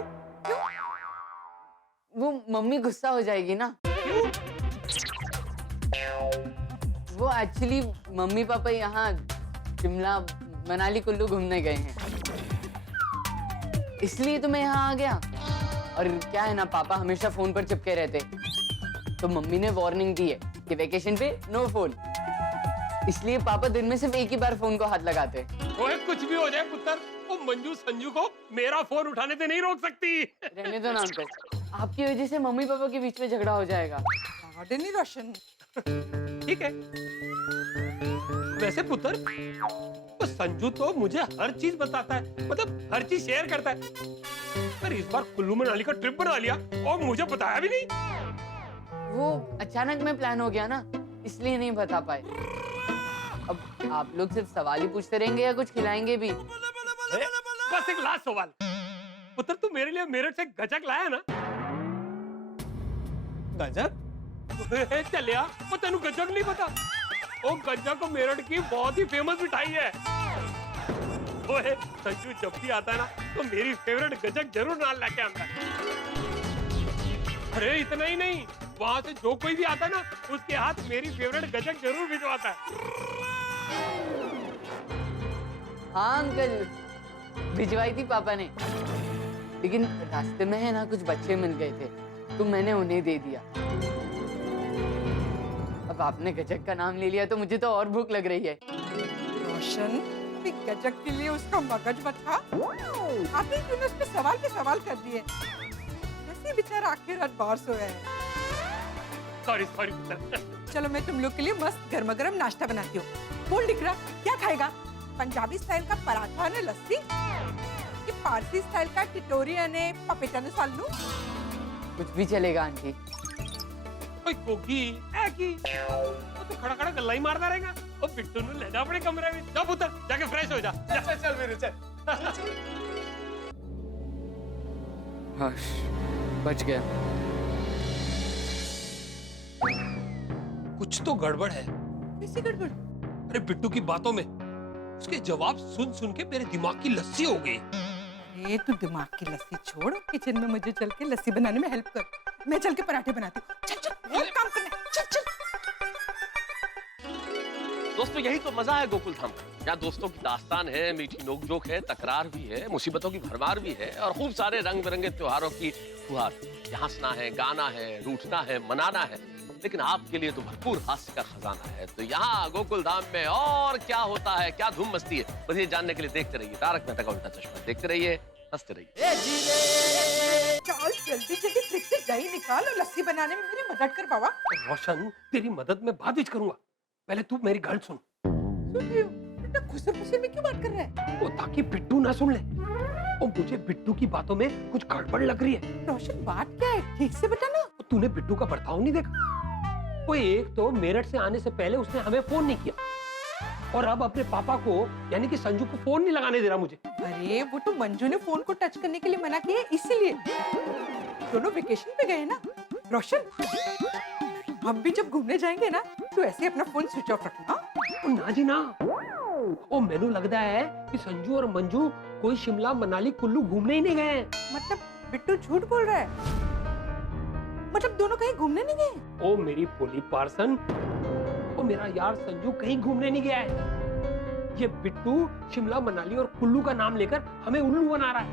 वो मम्मी गुस्सा हो जाएगी ना। क्यों? वो एक्चुअली मम्मी पापा यहाँ शिमला मनाली कुल्लू घूमने गए हैं, इसलिए तो मैं यहाँ आ गया। और क्या है ना, पापा हमेशा फोन पर चिपके रहते, तो मम्मी ने वार्निंग दी है कि वेकेशन पे नो फोन, इसलिए पापा दिन में सिर्फ एक ही बार फोन को हाथ लगाते। ओए, कुछ भी हो जाए पुत्र, वो मंजू संजू को मेरा फोन उठाने से नहीं रोक सकती। रहने दो ना अंकल, आपकी वजह से मम्मी पापा के बीच में झगड़ा हो जाएगा। नहीं रोशन, ठीक है। वैसे पुत्र, तो संजू तो मुझे हर चीज बताता है, मतलब हर चीज शेयर करता है, पर इस बार कुल्लू मनाली का ट्रिप बना लिया और मुझे बताया भी नहीं। वो अचानक में प्लान हो गया ना, इसलिए नहीं बता पाए। अब आप लोग सिर्फ सवाल ही पूछते रहेंगे या कुछ खिलाएंगे भी? बस एक लास्ट सवाल, पुत्र तू मेरे लिए मेरठ से गजक लाया ना? गजक? चल यार, वो तेनू गजक नहीं पता? वो गजक मेरठ की बहुत ही फेमस मिठाई है। ओए, संजू जब भी आता है ना, तो मेरी फेवरेट गजक जरूर नाल लेके आता है। अरे इतना ही नहीं, वहाँ से जो कोई भी आता है ना, उसके हाथ मेरी फेवरेट गजक जरूर भिजवाता है। हाँ अंकल, भिजवाई थी पापा ने, लेकिन रास्ते में है ना कुछ बच्चे मिल गए थे, तो मैंने उन्हें दे दिया। अब आपने गजक का नाम ले लिया तो मुझे तो और भूख लग रही है। रोशन, अभी गजक के लिए उसका मगज मत खा। आपने तूने उस पे सवाल कर दिए, जैसे बेचारा आखिर रात बाहर सोया है। सॉरी पुत्र। चलो मैं तुम लोग के लिए मस्त गर्मा गर्म नाश्ता बनाती हूँ। बोल दिकरा, क्या खाएगा? पंजाबी स्टाइल का पराठा ने लस्सी, कि पारसी स्टाइल का टिटोरी ने पपेटा ने सालू? कुछ भी चलेगा आंटी। कोई कोकी है कि वो तो खड़ा खड़ा गल्ला ही मारता रहेगा। और बिट्टू ने ले जा अपने कमरे में। जा पुत्र, जाके फ्रेश हो जा। चल मेरे चल। बच गया। कुछ तो गड़बड़ है। कैसी गड़बड़? अरे बिट्टू की बातों में उसके जवाब सुन सुन के मेरे दिमाग की लस्सी हो गई। अरे तू दिमाग की लस्सी छोड़, किचन में मुझे चल के लस्सी बनाने में हेल्प कर, मैं चल के पराठे बनाती हूँ। चल चल, और काम करना है। चल चल। दोस्तों, यही तो मजा है गोकुल धाम का। यहाँ दोस्तों की दास्तान है, मीठी नोकझोंक है, तकरार भी है, मुसीबतों की भरमार भी है, और खूब सारे रंग बिरंगे त्योहारों की फुहार। यहाँ हंसना है, गाना है, रूठना है, मनाना है, लेकिन आपके लिए तो भरपूर हास्य का खजाना है। तो यहाँ गोकुल धाम में और क्या होता है, क्या धूम मस्ती है, बस ये जानने के लिए देखते रहिए तारक मेहता का उल्टा चश्मा। देखते रहिए, हंसते रहिए। चल जल्दी जल्दी फ्रिज से दही निकाल और लस्सी बनाने में मेरी मदद कर बाबा। रोशन, तेरी मदद में बाद में करूंगा, पहले तू मेरी गल सुन। सुन रही हूँ, बेटा खुसर खुसर में क्यों बात कर रहा है? वो ताकि बिट्टू ना सुन ले। और मुझे बिट्टू की बातों में कुछ गड़बड़ लग रही है। रोशन बात क्या है, ठीक से बता ना। तूने बिट्टू का बर्ताव नहीं देखा? वो एक तो मेरठ से आने से पहले उसने हमें फोन नहीं किया, और अब अपने पापा को यानी कि संजू को फोन नहीं लगाने दे रहा मुझे। अरे वो तो मंजू ने फोन को टच करने के लिए मना किया, इसीलिए। दोनों वेकेशन पे गए ना। रोशन, हम भी जब घूमने जाएंगे ना, तो ऐसे अपना फोन स्विच ऑफ रखना। ना जी ना, वो मैनू लगता है कि संजू और मंजू कोई शिमला मनाली कुल्लू घूमने ही नहीं गए। मतलब बिट्टू झूठ बोल रहा है? मतलब दोनों कहीं घूमने नहीं गए? ओ मेरी पोली पार्सन, ओ मेरा यार संजू कहीं घूमने नहीं गया है। ये बिट्टू शिमला मनाली और कुल्लू का नाम लेकर हमें उल्लू बना रहा है।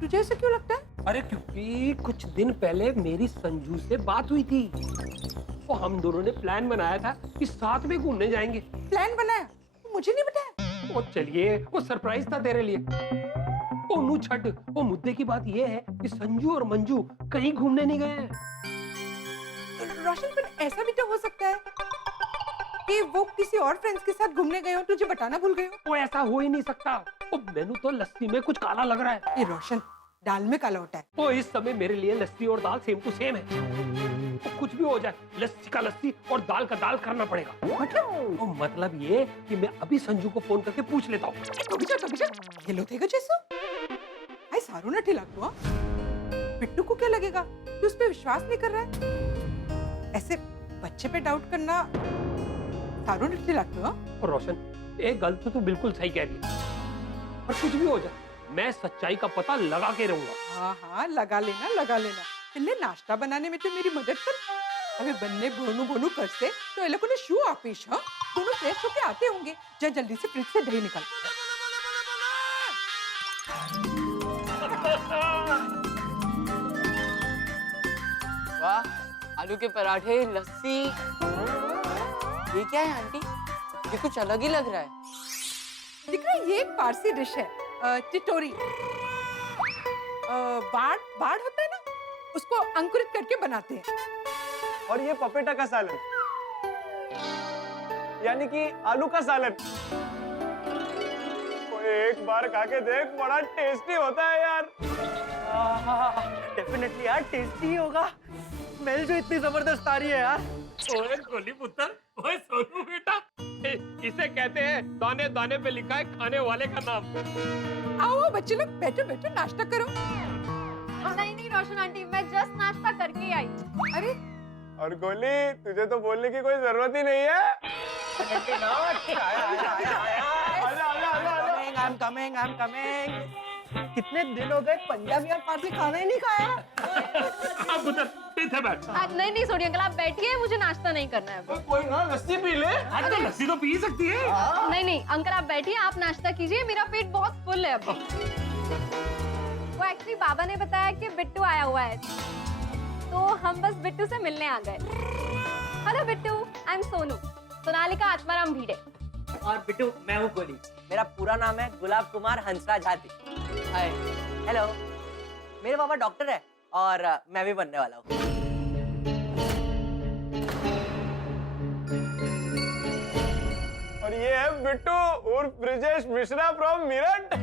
तुझे ऐसा क्यों लगता है? अरे क्योंकि कुछ दिन पहले मेरी संजू से बात हुई थी, तो हम दोनों ने प्लान बनाया था कि साथ में घूमने जाएंगे। प्लान बनाया? मुझे नहीं बताया। वो चलिए, वो सरप्राइज था तेरे लिए। ओ नू छट, वो मुद्दे की बात ये है कि संजू और मंजू कहीं घूमने नहीं गए हैं। रोशन, पर ऐसा भी तो हो सकता है कि वो किसी और फ्रेंड्स के साथ घूमने गए हो, तुझे बताना भूल गए हो। वो ऐसा हो ही नहीं सकता। ओ मैनू तो लस्सी में कुछ काला लग रहा है। ये रोशन, दाल में काला होता है। तो इस समय मेरे लिए लस्सी और दाल सेम टू सेम है। तो कुछ भी हो जाए, लस्सी का लस्सी और दाल का दाल करना पड़ेगा। मतलब ये कि मैं अभी संजू को फोन करके पूछ लेता हूँ। खेलो थे जैसो भाई, सारू ने ठिला को बिट्टू को क्या लगेगा कि उस पे विश्वास नहीं कर रहा है? ऐसे बच्चे पे डाउट करना सारू ने ठिला को। और रोशन, एक गल तो तू बिल्कुल सही कह रही है, पर कुछ भी हो जाए मैं सच्चाई का पता लगा के रहूंगा। हाँ हाँ, लगा लेना लगा लेना। पहले नाश्ता बनाने में तो मेरी मदद कर। अबे बनने बोनू बोनू करते तो ये लोगों ने शू ऑफिस। हाँ, दोनों फ्रेश होके आते होंगे। जा जल्दी से फ्रिज से दही निकाल। वाह, आलू के पराठे, लस्सी। ये क्या है आंटी? ये कुछ अलग ही लग रहा है। दिख रहा है, ये एक पारसी डिश है, टिटोरी। बाढ़ होता है ना, उसको अंकुरित करके बनाते हैं। और ये पपेटा का सालन, यानी कि आलू का सालन। एक बार खा के देख, बड़ा टेस्टी होता है यार। डेफिनेटली यार, टेस्टी होगा। स्मेल जो इतनी जबरदस्त आ रही है यार। ओए गोली पुत्र, ओए सोनू बेटा, इसे कहते हैं दाने दाने पे लिखा है खाने वाले का नाम। आओ बच्चे लोग, बैठो बैठो, नाश्ता करो। नहीं नहीं रोशन आंटी, मैं जस्ट नाश्ता करके आई। अरे और गोली, तुझे तो बोलने की कोई जरूरत ही नहीं है। I'm coming. कितने दिन हो गए पंजाबी और पारसी खाना ही नहीं खाया। अब पुत्र, इधर बैठ। नहीं नहीं सोनी अंकल, आप बैठिए, मुझे नाश्ता नहीं करना है अभी। कोई ना लस्सी पी ले। आज तो लस्सी तो पी सकती है। नहीं नहीं अंकल, आप बैठिए, आप नाश्ता कीजिए, मेरा पेट बहुत फुल है अभी। वो एक्चुअली बाबा ने बताया कि बिट्टू आया हुआ है, तो हम बस बिट्टू से मिलने आ गए। Hello Bittu, I am Sonu, Sonalika Atmaram Bhide. और बिट्टू, मैं हूँ गोली। मेरा पूरा नाम है गुलाब कुमार हंसराज हाथी। हाय। हेलो, मेरे पापा डॉक्टर है और मैं भी बनने वाला हूँ। और ये है बिट्टू उर्फ ब्रिजेश मिश्रा फ्रॉम मेरठ।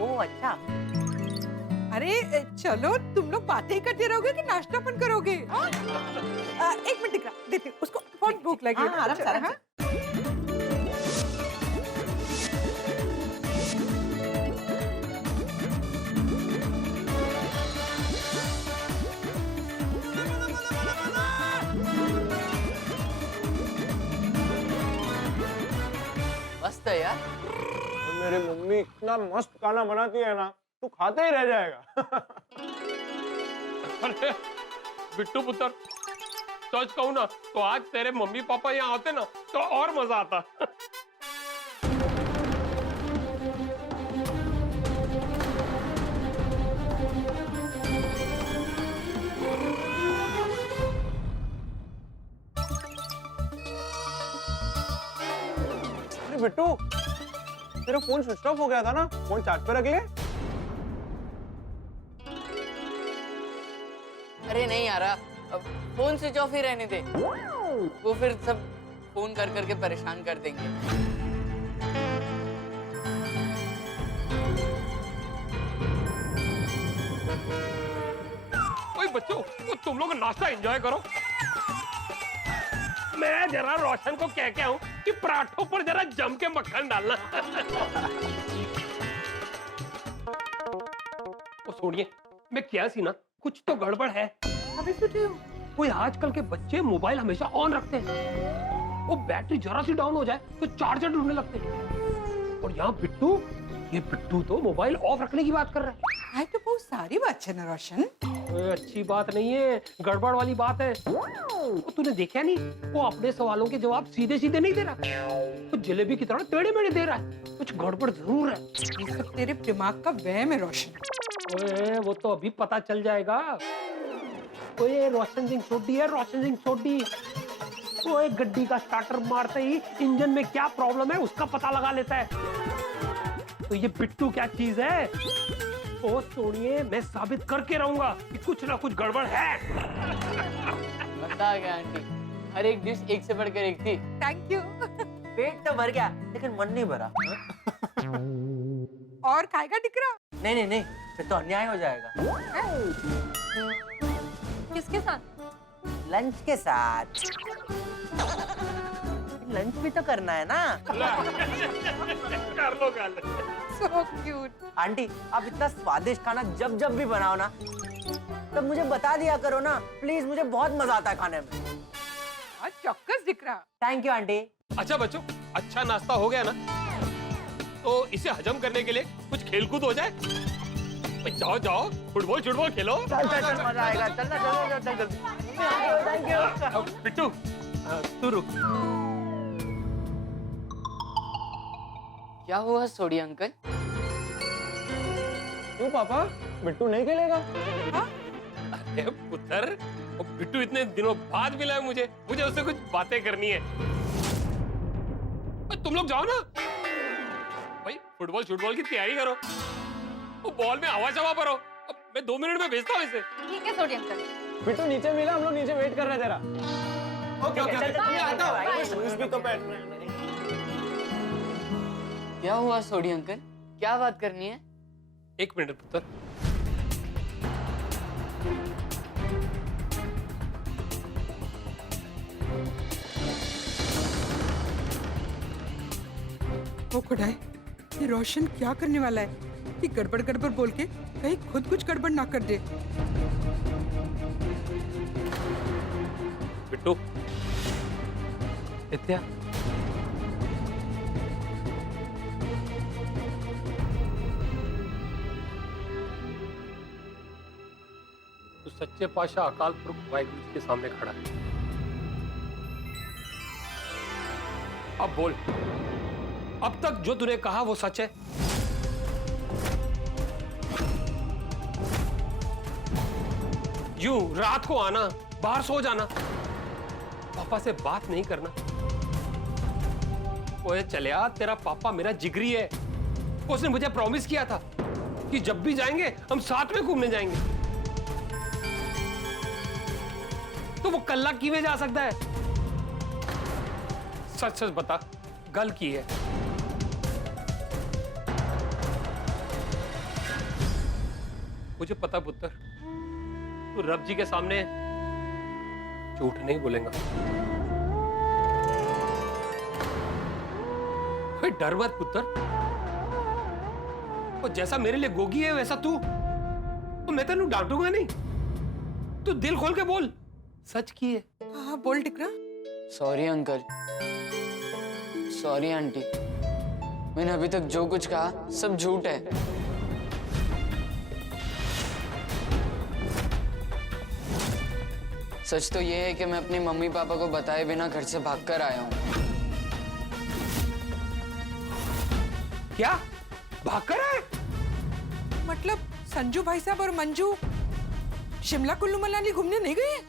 ओह अच्छा। अरे चलो, तुम लोग बातें ही करते रहोगे कि नाश्ता अपन करोगे? हाँ? एक मिनट दिख रहा देती हूँ उसको, बहुत भूख लगी है। हाँ, आराम से, आराम से। मस्त है यार। मेरी मम्मी इतना मस्त खाना बनाती है ना, तू खाते ही रह जाएगा। अरे बिट्टू पुत्र, सच कहूँ ना तो आज तेरे मम्मी पापा यहाँ आते ना तो और मजा आता। अरे बिट्टू, तेरा फोन स्विच ऑफ हो गया था ना, फोन चार्ज पे रख ले। अरे नहीं यार, अब फोन स्विच ऑफ ही रहने दे, वो फिर सब फोन कर करके परेशान कर देंगे। ओए बच्चों, वो तुम लोग नाश्ता एंजॉय करो। मैं जरा रोशन को कह के आऊं कि पराठों पर जरा जम के मक्खन डालना। ओ सोनिए, मैं क्या सी ना, कुछ तो गड़बड़ है। अभी सोच रही हूँ। कोई आजकल के बच्चे मोबाइल हमेशा ऑन रखते हैं, वो बैटरी जरा सी डाउन हो जाए तो चार्जर ढूंढने लगते हैं। और यहाँ बिट्टू ये पिट्टू तो मोबाइल ऑफ रखने की बात कर रहा है। आई तो बहुत सारी बात है ना रोशन। ओए, अच्छी बात नहीं है, गड़बड़ वाली बात है। वो तूने देखा नहीं, वो अपने सवालों के जवाब सीधे सीधे नहीं दे रहा, वो जलेबी की तरह टेढ़े मेढ़े दे रहा है। कुछ गड़बड़ जरूर है। ये सब तेरे दिमाग का वहम है रोशन। ओए, वो तो अभी पता चल जाएगा। ओए, रोशन सिंह सोडी है, रोशन सिंह सोडी। ओए, गड्डी का स्टार्टर मारते ही इंजन में क्या प्रॉब्लम है उसका पता लगा लेता है। तो ये बिट्टू क्या चीज है? ओ सोनिए, मैं साबित करके रहूंगा कि कुछ ना कुछ गड़बड़ है। बता गया आंटी, हर एक डिश एक से बढ़कर एक थी। Thank you. पेट तो भर गया लेकिन मन नहीं भरा। और खाएगा टिकरा? नहीं नहीं नहीं, फिर तो अन्याय हो जाएगा। किसके साथ? लंच के साथ। लंच भी तो करना है ना। कर लो गल। So cute. आंटी, आप इतना स्वादिष्ट खाना जब जब भी बनाओ ना, तब मुझे बता दिया करो ना प्लीज, मुझे बहुत मजा आता है खाने में। हाँ, चौक्कस टिकरा। Thank you aunty. अच्छा बच्चों, अच्छा नाश्ता हो गया ना, तो इसे हजम करने के लिए कुछ खेलकूद हो जाए। जाओ जाओ, फुटबॉल फुटबॉल खेलो। चल चल चल, मजा आएगा। चल ना, चल चल जल्दी। Thank you. बिट्टू, तू रुक। क्या हुआ सोडी अंकल? क्यों पापा, बिट्टू नहीं खेलेगा? अरे पुत्र, वो बिट्टू इतने दिनों बाद मिला है मुझे उससे कुछ बातें करनी है। तुम लोग जाओ ना भाई, फुटबॉल की तैयारी करो। वो बॉल में हवा शवा भरो। अब मैं 2 मिनट में भेजता हूँ इसे। ठीक है सोडी अंकल। बिट्टू नीचे मिला, हम लोग नीचे वेट कर रहे हैं तेरा। क्या हुआ सोडी अंकल, क्या बात करनी है? 1 मिनट पुत्र। ओ खुदाई, ये रोशन क्या करने वाला है? कि गड़बड़ गड़बड़ बोल के कहीं खुद कुछ गड़बड़ ना कर दे। बिट्टू, नित्या, तो सच्चे पातशाह अकाल पुरख वाहिगुरु जी के सामने खड़ा है। अब बोल, अब तक जो तूने कहा वो सच है? यूं रात को आना, बाहर सो जाना, पापा से बात नहीं करना। ओए चलिया, तेरा पापा मेरा जिगरी है। उसने मुझे प्रॉमिस किया था कि जब भी जाएंगे हम साथ में घूमने जाएंगे। तो वो कल्ला किਵੇਂ जा सकता है? सच सच बता, गल की है? मुझे पता पुत्र, तू रब जी के सामने झूठ नहीं बोलेगा। कोई डर मत पुत्र, और जैसा मेरे लिए गोगी है वैसा तू, तो मैं तेनू डांटूंगा नहीं। तू दिल खोल के बोल, सच की है। हाँ बोल Tikra. Sorry uncle, sorry aunty, मैंने अभी तक जो कुछ कहा सब झूठ है। सच तो ये है कि मैं अपनी मम्मी पापा को बताए बिना घर से भागकर आया हूँ। क्या भागकर आए? मतलब संजू भाई साहब और मंजू शिमला कुल्लू मनाली घूमने नहीं गए?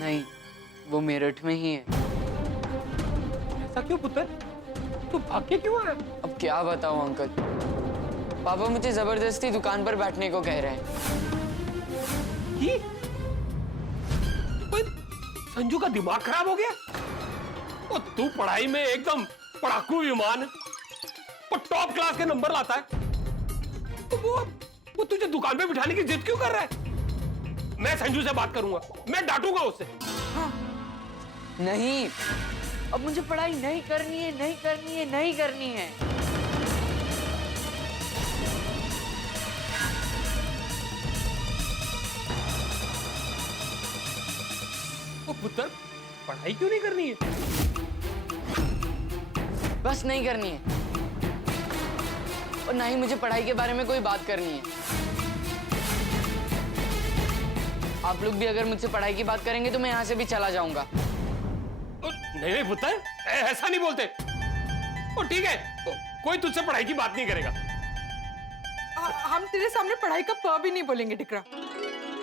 नहीं, वो मेरठ में ही है। ऐसा क्यों पुत्र? तू भाग के क्यों आया? अब क्या बताऊं अंकल, पापा मुझे जबरदस्ती दुकान पर बैठने को कह रहे हैं। ये? संजू का दिमाग खराब हो गया? और तू पढ़ाई में एकदम पढ़ाकू विमान, वो टॉप क्लास के नंबर लाता है, तो वो तुझे दुकान पे बिठाने की जिद क्यों कर रहा है? मैं संजू से बात करूंगा, मैं डांटूंगा उससे। हाँ। नहीं, अब मुझे पढ़ाई नहीं करनी है, नहीं करनी है, नहीं करनी है। ओ पुत्र, पढ़ाई क्यों नहीं करनी है? बस नहीं करनी है। और ना ही मुझे पढ़ाई के बारे में कोई बात करनी है। आप लोग भी अगर मुझसे पढ़ाई की बात करेंगे तो मैं यहाँ से भी चला जाऊंगा। नहीं नहीं पुत्र, ऐसा नहीं बोलते। और ठीक है, कोई तुझसे पढ़ाई की बात नहीं करेगा। हम तेरे सामने पढ़ाई का प भी नहीं बोलेंगे टिकरा।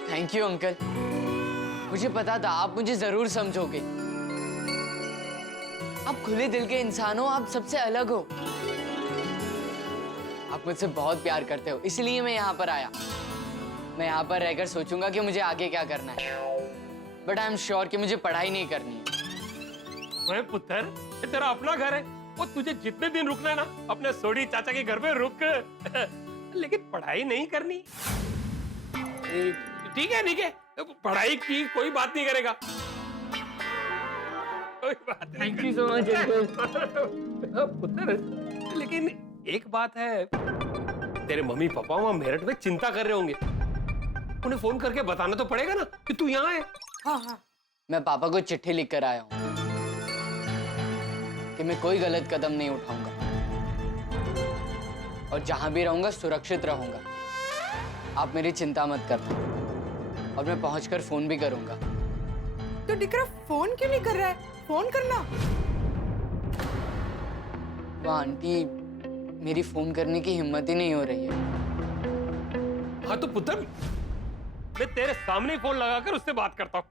थैंक यू अंकल, मुझे पता था आप मुझे जरूर समझोगे। आप खुले दिल के इंसान हो, आप सबसे अलग हो। आप मुझसे बहुत प्यार करते हो, इसलिए मैं यहाँ पर आया। मैं यहाँ पर रहकर सोचूंगा कि मुझे आगे क्या करना है, बट आई एम श्योर कि मुझे पढ़ाई नहीं करनी है। ओए पुत्र, ये तेरा अपना घर है, वो तुझे जितने दिन रुकना है ना अपने सोडी चाचा के घर पे रुक। लेकिन पढ़ाई नहीं करनी। ठीक है ठीक है, पढ़ाई की कोई बात नहीं करेगा। कोई बात नहीं। Thank you so much uncle. पुत्र, लेकिन एक बात है, तेरे मम्मी पापा वहां मेरठ में चिंता कर रहे होंगे। उन्हें फोन करके बताना तो पड़ेगा ना कि तू यहाँ है। हाँ हाँ, मैं पापा को चिट्ठी लिख कर आया हूँ कि मैं कोई गलत कदम नहीं उठाऊंगा और जहां भी रहूंगा सुरक्षित रहूंगा। आप मेरी चिंता मत करना, और मैं पहुंचकर फोन भी करूंगा। तो टिकरा फोन क्यों नहीं कर रहा है? फोन करना। वह आंटी मेरी फोन करने की हिम्मत ही नहीं हो रही है। हाँ तो पुत्र, मैं तेरे सामने फोन लगाकर उससे बात करता हूँ।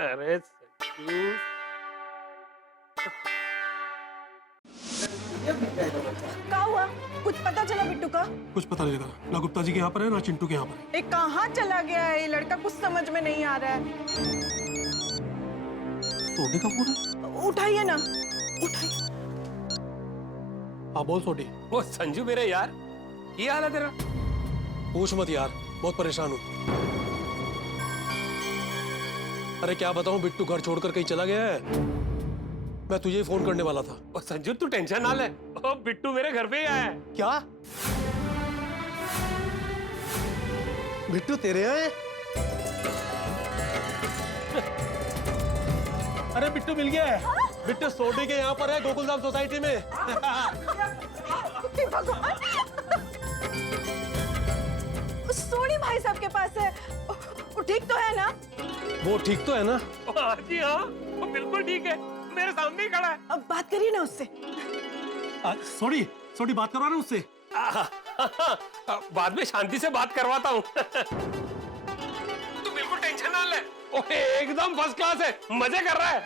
अरे संजू, क्या हुआ? कुछ पता चला बिट्टू का? कुछ पता नहीं लगा, ना गुप्ता जी के यहाँ पर है ना चिंटू के यहाँ पर है। ये कहाँ चला गया है ये लड़का? कुछ समझ में नहीं आ रहा है। सोडी का फोन है? उठाइए ना, उठाइए। हाँ बोल सोडी। वो संजू मेरे यार, क्या हाल है तेरा? पूछ मत यार, बहुत परेशान हूँ। अरे क्या बताऊँ, बिट्टू घर छोड़कर कहीं चला गया है। मैं तुझे ही फोन करने वाला था। ओ संजू तू टेंशन ना ले, ओ बिट्टू मेरे घर पे ही आया है। क्या? बिट्टू तेरे आए? अरे बिट्टू मिल गया है। बिट्टू सोडी के यहाँ पर है, गोकुलधाम सोसाइटी में। भगवान, सोनी भाई साहब के पास है। वो ठीक तो है ना? वो ठीक तो है ना? हाँ जी हाँ, वो बिल्कुल ठीक है, मेरे सामने ही खड़ा है। अब बात करिए ना उससे। सोडी, सोडी बात करवा रहा हूँ उससे। बाद में शांति से बात करवाता हूँ। तू बिल्कुल टेंशन ना ले, वो एकदम फर्स्ट क्लास है, मजे कर रहा है।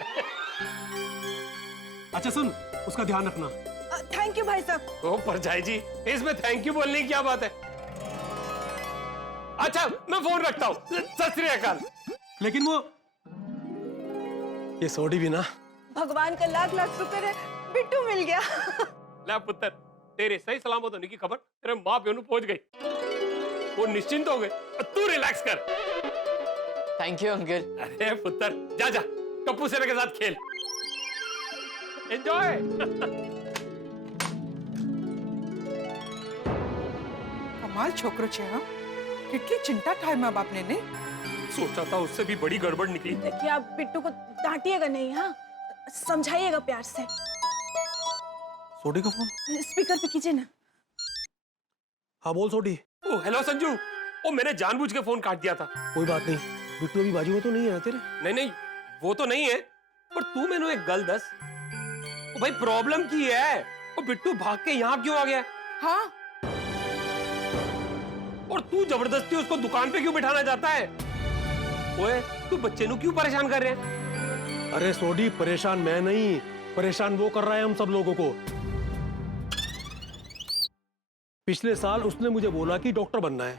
अच्छा सुन, उसका ध्यान रखना। थैंक यू भाई साहब। ओ परजाई जी, इसमें थैंक यू बोलने की क्या बात है? अच्छा मैं फोन रखता हूँ, सत श्री अकाल। लेकिन वो ये सोडी भी ना, भगवान का लाख लाख शुक्र है, बिट्टू मिल गया। ले पुत्र, तेरे सही सलामत होने की खबर तेरे माँ प्यो पहुंच गई। वो निश्चिंत हो गए, तू रिलैक्स कर। Thank you uncle. अरे पुत्र, जा जा टप्पू सेना के साथ खेल, एंजॉय। कमाल छोकरो छे। हाँ, कितनी चिंता ठाई माँ बाप ने नहीं? सोचा था उससे भी बड़ी गड़बड़ निकली। देखिए आप बिट्टू को डांटिएगा नहीं, हाँ समझाइएगा प्यार से। सोडी का फोन स्पीकर पे कीजिए ना। हाँ बोल सोडी। ओ हेलो संजू, ओ मैंने जानबूझ के फोन काट दिया था। कोई बात नहीं, बिट्टू अभी बाजू में तो नहीं है तेरे? नहीं नहीं, वो तो नहीं है, पर तू मैंने एक गल दस, ओ भाई प्रॉब्लम की है, वो बिट्टू भाग के यहाँ क्यों आ गया? हाँ, और तू जबरदस्ती उसको दुकान पे क्यों बिठाना चाहता है? ओए तू बच्चे नु क्यों परेशान कर रहे हैं? अरे सोडी, परेशान मैं नहीं, परेशान वो कर रहा है हम सब लोगों को। पिछले साल उसने मुझे बोला कि डॉक्टर बनना है।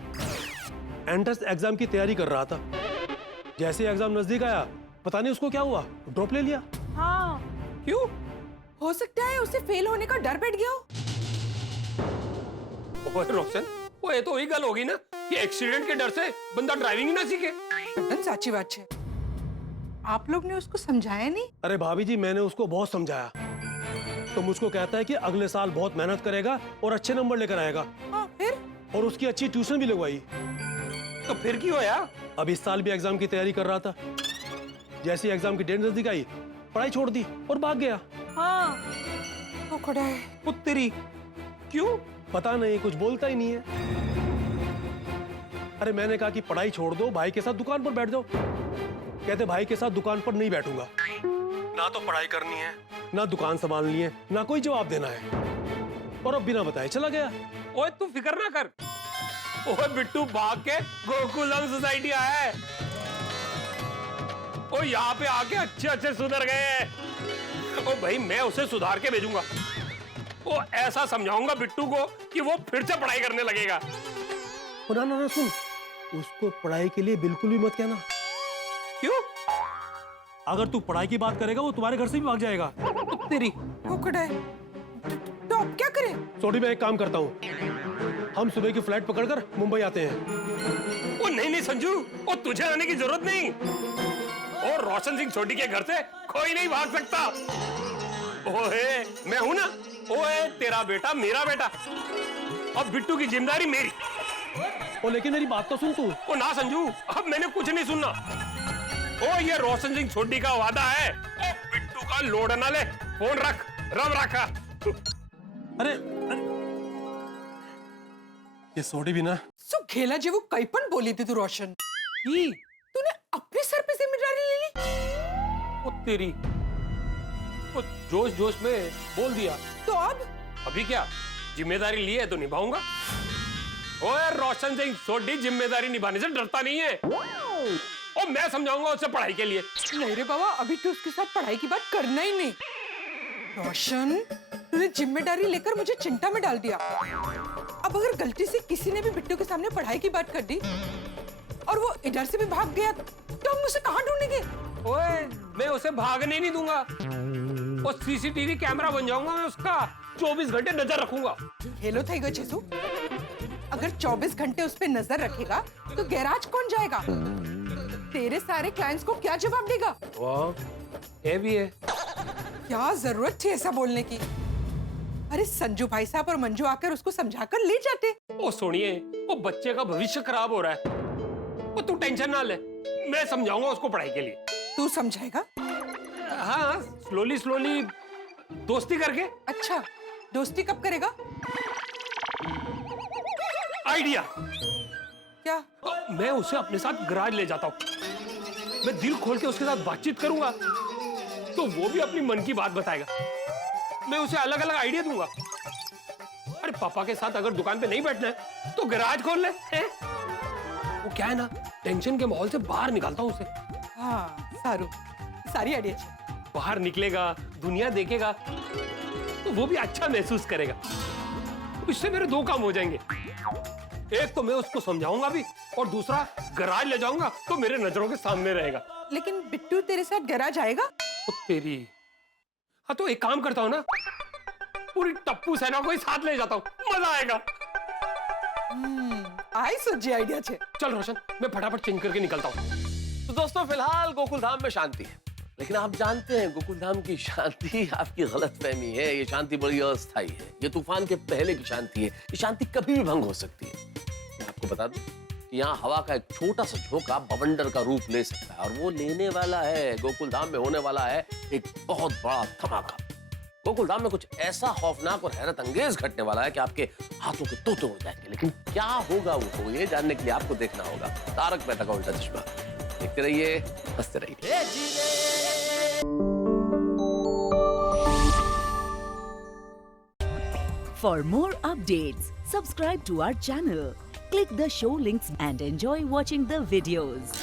एंट्रेंस एग्जाम की तैयारी कर रहा था। जैसे एग्जाम नजदीक आया, पता नहीं उसको क्या हुआ, ड्रॉप ले लिया। हाँ, क्यों? हो सकता है उसे फेल होने का डर बैठ गया हो। ओए रोशन, वो ये तो वही गल होगी ना कि एक्सीडेंट के डर से बंदा ड्राइविंग ही ना सीखे। बटन साची बात है। आप लोग ने उसको समझाया नहीं? अरे भाभी जी, मैंने उसको बहुत समझाया, तो मुझको कहता है कि अगले साल बहुत मेहनत करेगा और अच्छे नंबर लेकर आएगा। हाँ, फिर? और उसकी अच्छी ट्यूशन भी लगवाई। तो फिर क्यों यार? अब इस साल भी एग्जाम की तैयारी कर रहा था। जैसे एग्जाम की डेट नजदीक आई, पढ़ाई छोड़ दी और भाग गया। हाँ। वो खड़ा है। वो तेरी, क्यों? पता नहीं, कुछ बोलता ही नहीं है। अरे मैंने कहा कि पढ़ाई छोड़ दो, भाई के साथ दुकान पर बैठ जाओ। कहते भाई के साथ दुकान पर नहीं बैठूंगा। ना तो पढ़ाई करनी है, ना दुकान संभालनी है, ना कोई जवाब देना है, और अब बिना बताए चला गया। ओए तू फिक्र ना कर। ओए बिट्टू भाग के गोकुलधाम सोसाइटी आया है। ओ यहाँ पे आके अच्छे अच्छे सुधर गए हैं। ओ भाई मैं उसे सुधार के भेजूंगा। ओ ऐसा समझाऊंगा बिट्टू को कि वो फिर से पढ़ाई करने लगेगा। ना ना ना सुन, उसको पढ़ाई के लिए बिल्कुल भी मत कहना। क्यों? अगर तू पढ़ाई की बात करेगा वो तुम्हारे घर से भी भाग जाएगा। तेरी तो अब क्या करें? सोडी, मैं एक काम करता हूँ, हम सुबह की फ्लाइट पकड़कर मुंबई आते हैं। ओ नहीं नहीं संजू, ओ तुझे आने की जरूरत नहीं। और रोशन सिंह सोडी के घर से कोई नहीं भाग सकता। ओए मैं हूं ना। ओए तेरा बेटा मेरा बेटा, अब बिट्टू की जिम्मेदारी मेरी। ओ लेकिन मेरी बात तो सुन तू। ओ ना संजू, अब मैंने कुछ नहीं सुनना। ओ ये रोशन सिंह सोडी का वादा है। ओ बिट्टू का लोड ना ले, फोन रख, रब रखा। अरे ये सोडी भी ना। सो घेला जी वो कई पण बोली थी तू रोशन की तूने अपने सर पे जिम्मेदारी ले ली। ओ तेरी, ओ जोश जोश में बोल दिया। तो अब अभी क्या जिम्मेदारी ली है तो निभाऊंगा। ओए रोशन सिंह सोडी जिम्मेदारी निभाने से डरता नहीं है। और मैं समझाऊंगा उसे पढ़ाई के लिए। नहीं रे बाबा, अभी तो उसके साथ पढ़ाई की बात करना ही नहीं। रोशन, तूने जिम्मेदारी लेकर मुझे चिंता में डाल दिया। अब अगर गलती से किसी ने भी बिट्टू के सामने पढ़ाई की बात कर दी और वो इधर से भी भाग गया तो हम उसे कहाँ ढूंढेंगे? ओए मैं उसे भागने नहीं दूंगा। और सीसीटीवी कैमरा बन जाऊंगा मैं उसका। 24 घंटे नजर रखूंगा। हेलो थैगो चेसू, अगर 24 घंटे उस पे नजर रखेगा तो गैराज कौन जाएगा? तेरे सारे क्लाइंट्स को क्या जवाब देगा? वाह, ये भी है। क्या जरूरत थी ऐसा बोलने की? अरे संजू भाई साहब और मंजू आकर उसको समझाकर ले जाते। ओ सुनिए, वो बच्चे का भविष्य खराब हो रहा है। वो तू टेंशन ना ले, मैं समझाऊंगा उसको पढ़ाई के लिए। तू समझाएगा? हाँ, स्लोली स्लोली, दोस्ती करके। अच्छा, दोस्ती कब करेगा? आइडिया क्या? मैं उसे अपने साथ गराज ले जाता हूँ। मैं दिल खोल के उसके साथ बातचीत करूंगा तो वो भी अपनी मन की बात बताएगा। मैं उसे अलग अलग आइडिया दूंगा। अरे पापा के साथ अगर दुकान पे नहीं बैठना है तो गराज खोल ले। वो क्या है ना, टेंशन के माहौल से बाहर निकालता हूँ उसे। हाँ सारू, सारी आइडिया अच्छी। बाहर निकलेगा, दुनिया देखेगा तो वो भी अच्छा महसूस करेगा। इससे मेरे 2 काम हो जाएंगे। एक तो मैं उसको समझाऊंगा भी, और दूसरा गराज ले जाऊंगा तो मेरे नजरों के सामने रहेगा। लेकिन बिट्टू तेरे साथ गराज आएगा? तो तेरी, हाँ तो एक काम करता हूँ ना, पूरी टप्पू सेना को ही साथ ले जाता हूँ, मजा आएगा। आई सोची आइडिया छे। चल रोशन, मैं फटाफट चेंज करके निकलता हूँ। तो दोस्तों फिलहाल गोकुलधाम में शांति है, लेकिन आप जानते हैं गोकुलधाम की शांति आपकी गलतफहमी है। ये शांति बड़ी अस्थायी है। ये तूफान के पहले की शांति है। ये शांति कभी भी भंग हो सकती है। मैं आपको बता दूं कि यहाँ हवा का एक छोटा सा झोंका बवंडर का रूप ले सकता है, और वो लेने वाला है, गोकुलधाम में होने वाला है एक बहुत बड़ा धमाका। गोकुलधाम में कुछ ऐसा खौफनाक और हैरत अंगेज घटने वाला है कि आपके हाथों के तोते हो जाएंगे। लेकिन क्या होगा वो, ये जानने के लिए आपको देखना होगा तारक मेहता का उल्टा चश्मा। देखते रहिए, हंसते रहिए। For more updates, subscribe to our channel, click the show links and enjoy watching the videos.